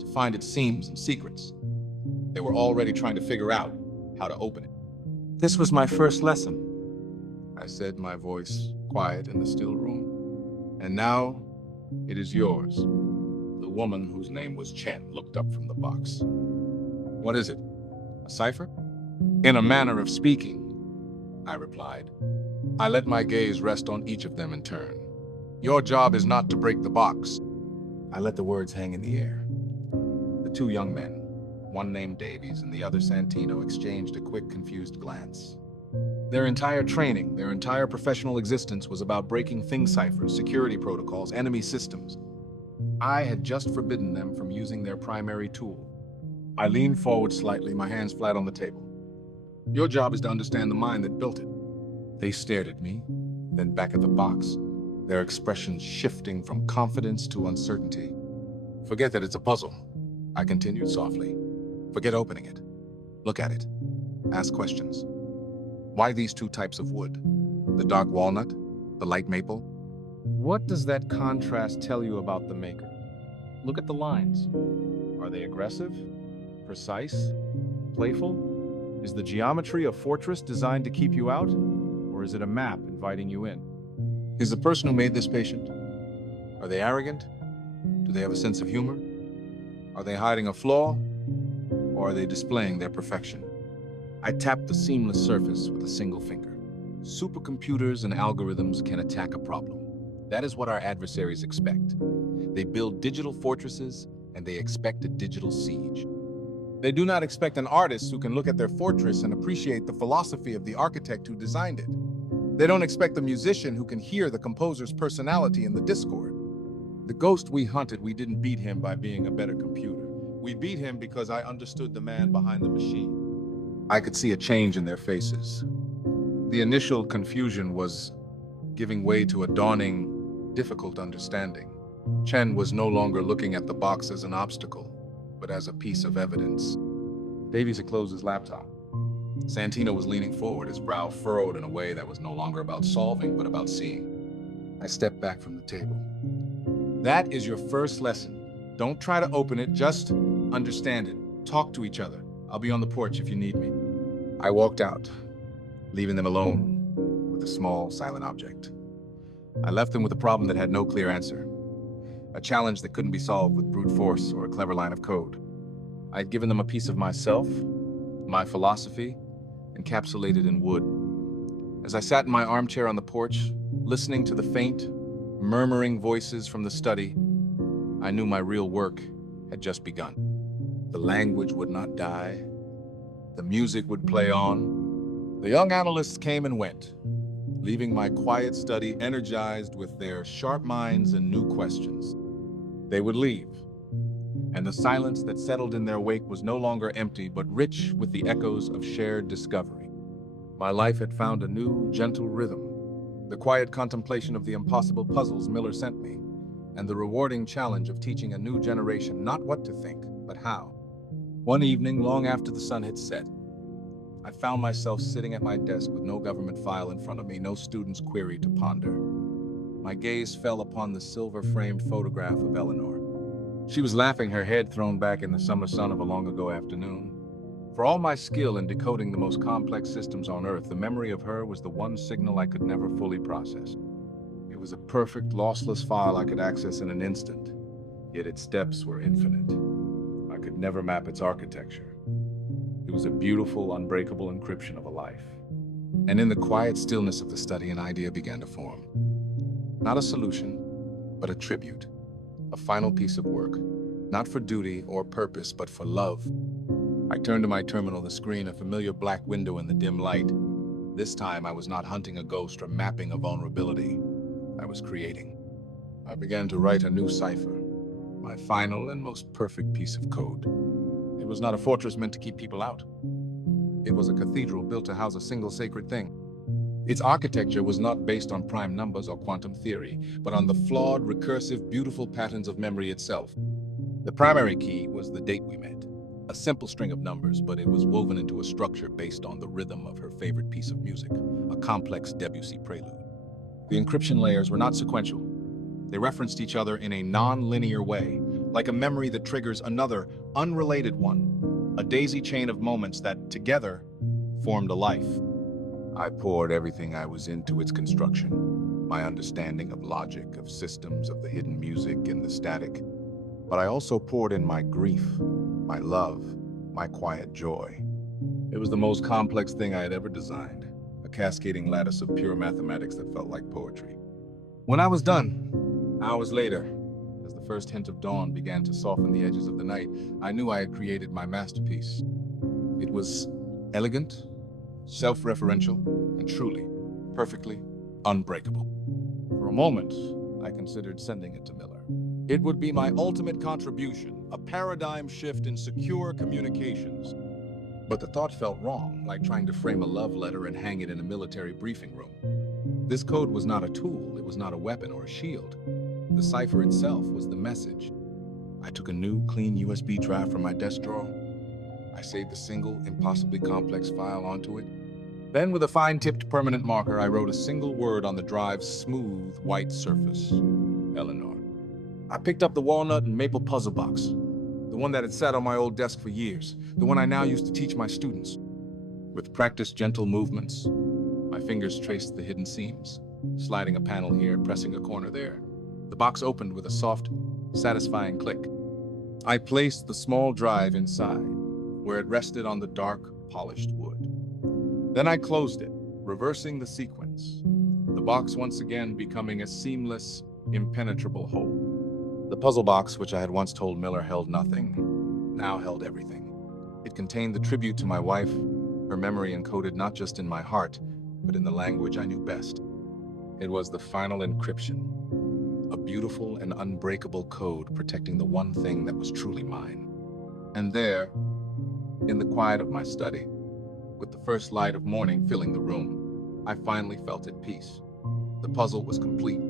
to find its seams and secrets. They were already trying to figure out how to open it. This was my first lesson, I said, my voice quiet in the still room. And now, it is yours. The woman, whose name was Chen, looked up from the box. What is it? A cipher? In a manner of speaking, I replied. I let my gaze rest on each of them in turn. Your job is not to break the box. I let the words hang in the air. The 2 young men, one named Davies and the other Santino, exchanged a quick, confused glance. Their entire training, their entire professional existence was about breaking thing ciphers, security protocols, enemy systems. I had just forbidden them from using their primary tool. I leaned forward slightly, my hands flat on the table. Your job is to understand the mind that built it. They stared at me, then back at the box, their expressions shifting from confidence to uncertainty. Forget that it's a puzzle, I continued softly. Forget opening it. Look at it. Ask questions. Why these 2 types of wood? The dark walnut? The light maple? What does that contrast tell you about the maker? Look at the lines. Are they aggressive? Precise? Playful? Is the geometry a fortress designed to keep you out? Or is it a map inviting you in? Is the person who made this patient? Are they arrogant? Do they have a sense of humor? Are they hiding a flaw? Or are they displaying their perfection? I tapped the seamless surface with a single finger. Supercomputers and algorithms can attack a problem. That is what our adversaries expect. They build digital fortresses, and they expect a digital siege. They do not expect an artist who can look at their fortress and appreciate the philosophy of the architect who designed it. They don't expect a musician who can hear the composer's personality in the discord. The ghost we hunted, we didn't beat him by being a better computer. We beat him because I understood the man behind the machine. I could see a change in their faces. The initial confusion was giving way to a dawning, difficult understanding. Chen was no longer looking at the box as an obstacle, but as a piece of evidence. Davies had closed his laptop. Santino was leaning forward, his brow furrowed in a way that was no longer about solving, but about seeing. I stepped back from the table. That is your first lesson. Don't try to open it, just understand it. Talk to each other. I'll be on the porch if you need me. I walked out, leaving them alone with a small, silent object. I left them with a problem that had no clear answer. A challenge that couldn't be solved with brute force or a clever line of code. I'd given them a piece of myself, my philosophy, encapsulated in wood. As I sat in my armchair on the porch, listening to the faint, murmuring voices from the study, I knew my real work had just begun. The language would not die. The music would play on. The young analysts came and went, leaving my quiet study energized with their sharp minds and new questions. They would leave, and the silence that settled in their wake was no longer empty, but rich with the echoes of shared discovery. My life had found a new, gentle rhythm. The quiet contemplation of the impossible puzzles Miller sent me, and the rewarding challenge of teaching a new generation not what to think, but how. One evening, long after the sun had set, I found myself sitting at my desk with no government file in front of me, no student's query to ponder. My gaze fell upon the silver-framed photograph of Eleanor. She was laughing, her head thrown back in the summer sun of a long-ago afternoon. For all my skill in decoding the most complex systems on Earth, the memory of her was the one signal I could never fully process. It was a perfect, lossless file I could access in an instant, yet its depths were infinite. I could never map its architecture. It was a beautiful, unbreakable encryption of a life. And in the quiet stillness of the study, an idea began to form. Not a solution, but a tribute. A final piece of work, not for duty or purpose, but for love. I turned to my terminal, the screen, a familiar black window in the dim light. This time, I was not hunting a ghost or mapping a vulnerability. I was creating. I began to write a new cipher, my final and most perfect piece of code. It was not a fortress meant to keep people out. It was a cathedral built to house a single sacred thing. Its architecture was not based on prime numbers or quantum theory, but on the flawed, recursive, beautiful patterns of memory itself. The primary key was the date we met. A simple string of numbers, but it was woven into a structure based on the rhythm of her favorite piece of music, a complex Debussy prelude. The encryption layers were not sequential. They referenced each other in a non-linear way, like a memory that triggers another, unrelated one, a daisy chain of moments that, together, formed a life. I poured everything I was into its construction, my understanding of logic, of systems, of the hidden music and the static. But I also poured in my grief, my love, my quiet joy. It was the most complex thing I had ever designed, a cascading lattice of pure mathematics that felt like poetry. When I was done, hours later, as the first hint of dawn began to soften the edges of the night, I knew I had created my masterpiece. It was elegant, self-referential, and truly, perfectly unbreakable. For a moment, I considered sending it to Miller. It would be my ultimate contribution, a paradigm shift in secure communications. But the thought felt wrong, like trying to frame a love letter and hang it in a military briefing room. This code was not a tool, it was not a weapon or a shield. The cipher itself was the message. I took a new, clean USB drive from my desk drawer. I saved a single, impossibly complex file onto it. Then, with a fine-tipped permanent marker, I wrote a single word on the drive's smooth, white surface. Eleanor. I picked up the walnut and maple puzzle box, the one that had sat on my old desk for years, the one I now used to teach my students. With practiced gentle movements, my fingers traced the hidden seams. sliding a panel here, pressing a corner there. The box opened with a soft, satisfying click. I placed the small drive inside, where it rested on the dark, polished wood. Then I closed it, reversing the sequence, the box once again becoming a seamless, impenetrable whole. The puzzle box, which I had once told Miller held nothing, now held everything. It contained the tribute to my wife, her memory encoded not just in my heart, but in the language I knew best. It was the final encryption, a beautiful and unbreakable code protecting the one thing that was truly mine. And there, in the quiet of my study, with the first light of morning filling the room, I finally felt at peace. The puzzle was complete.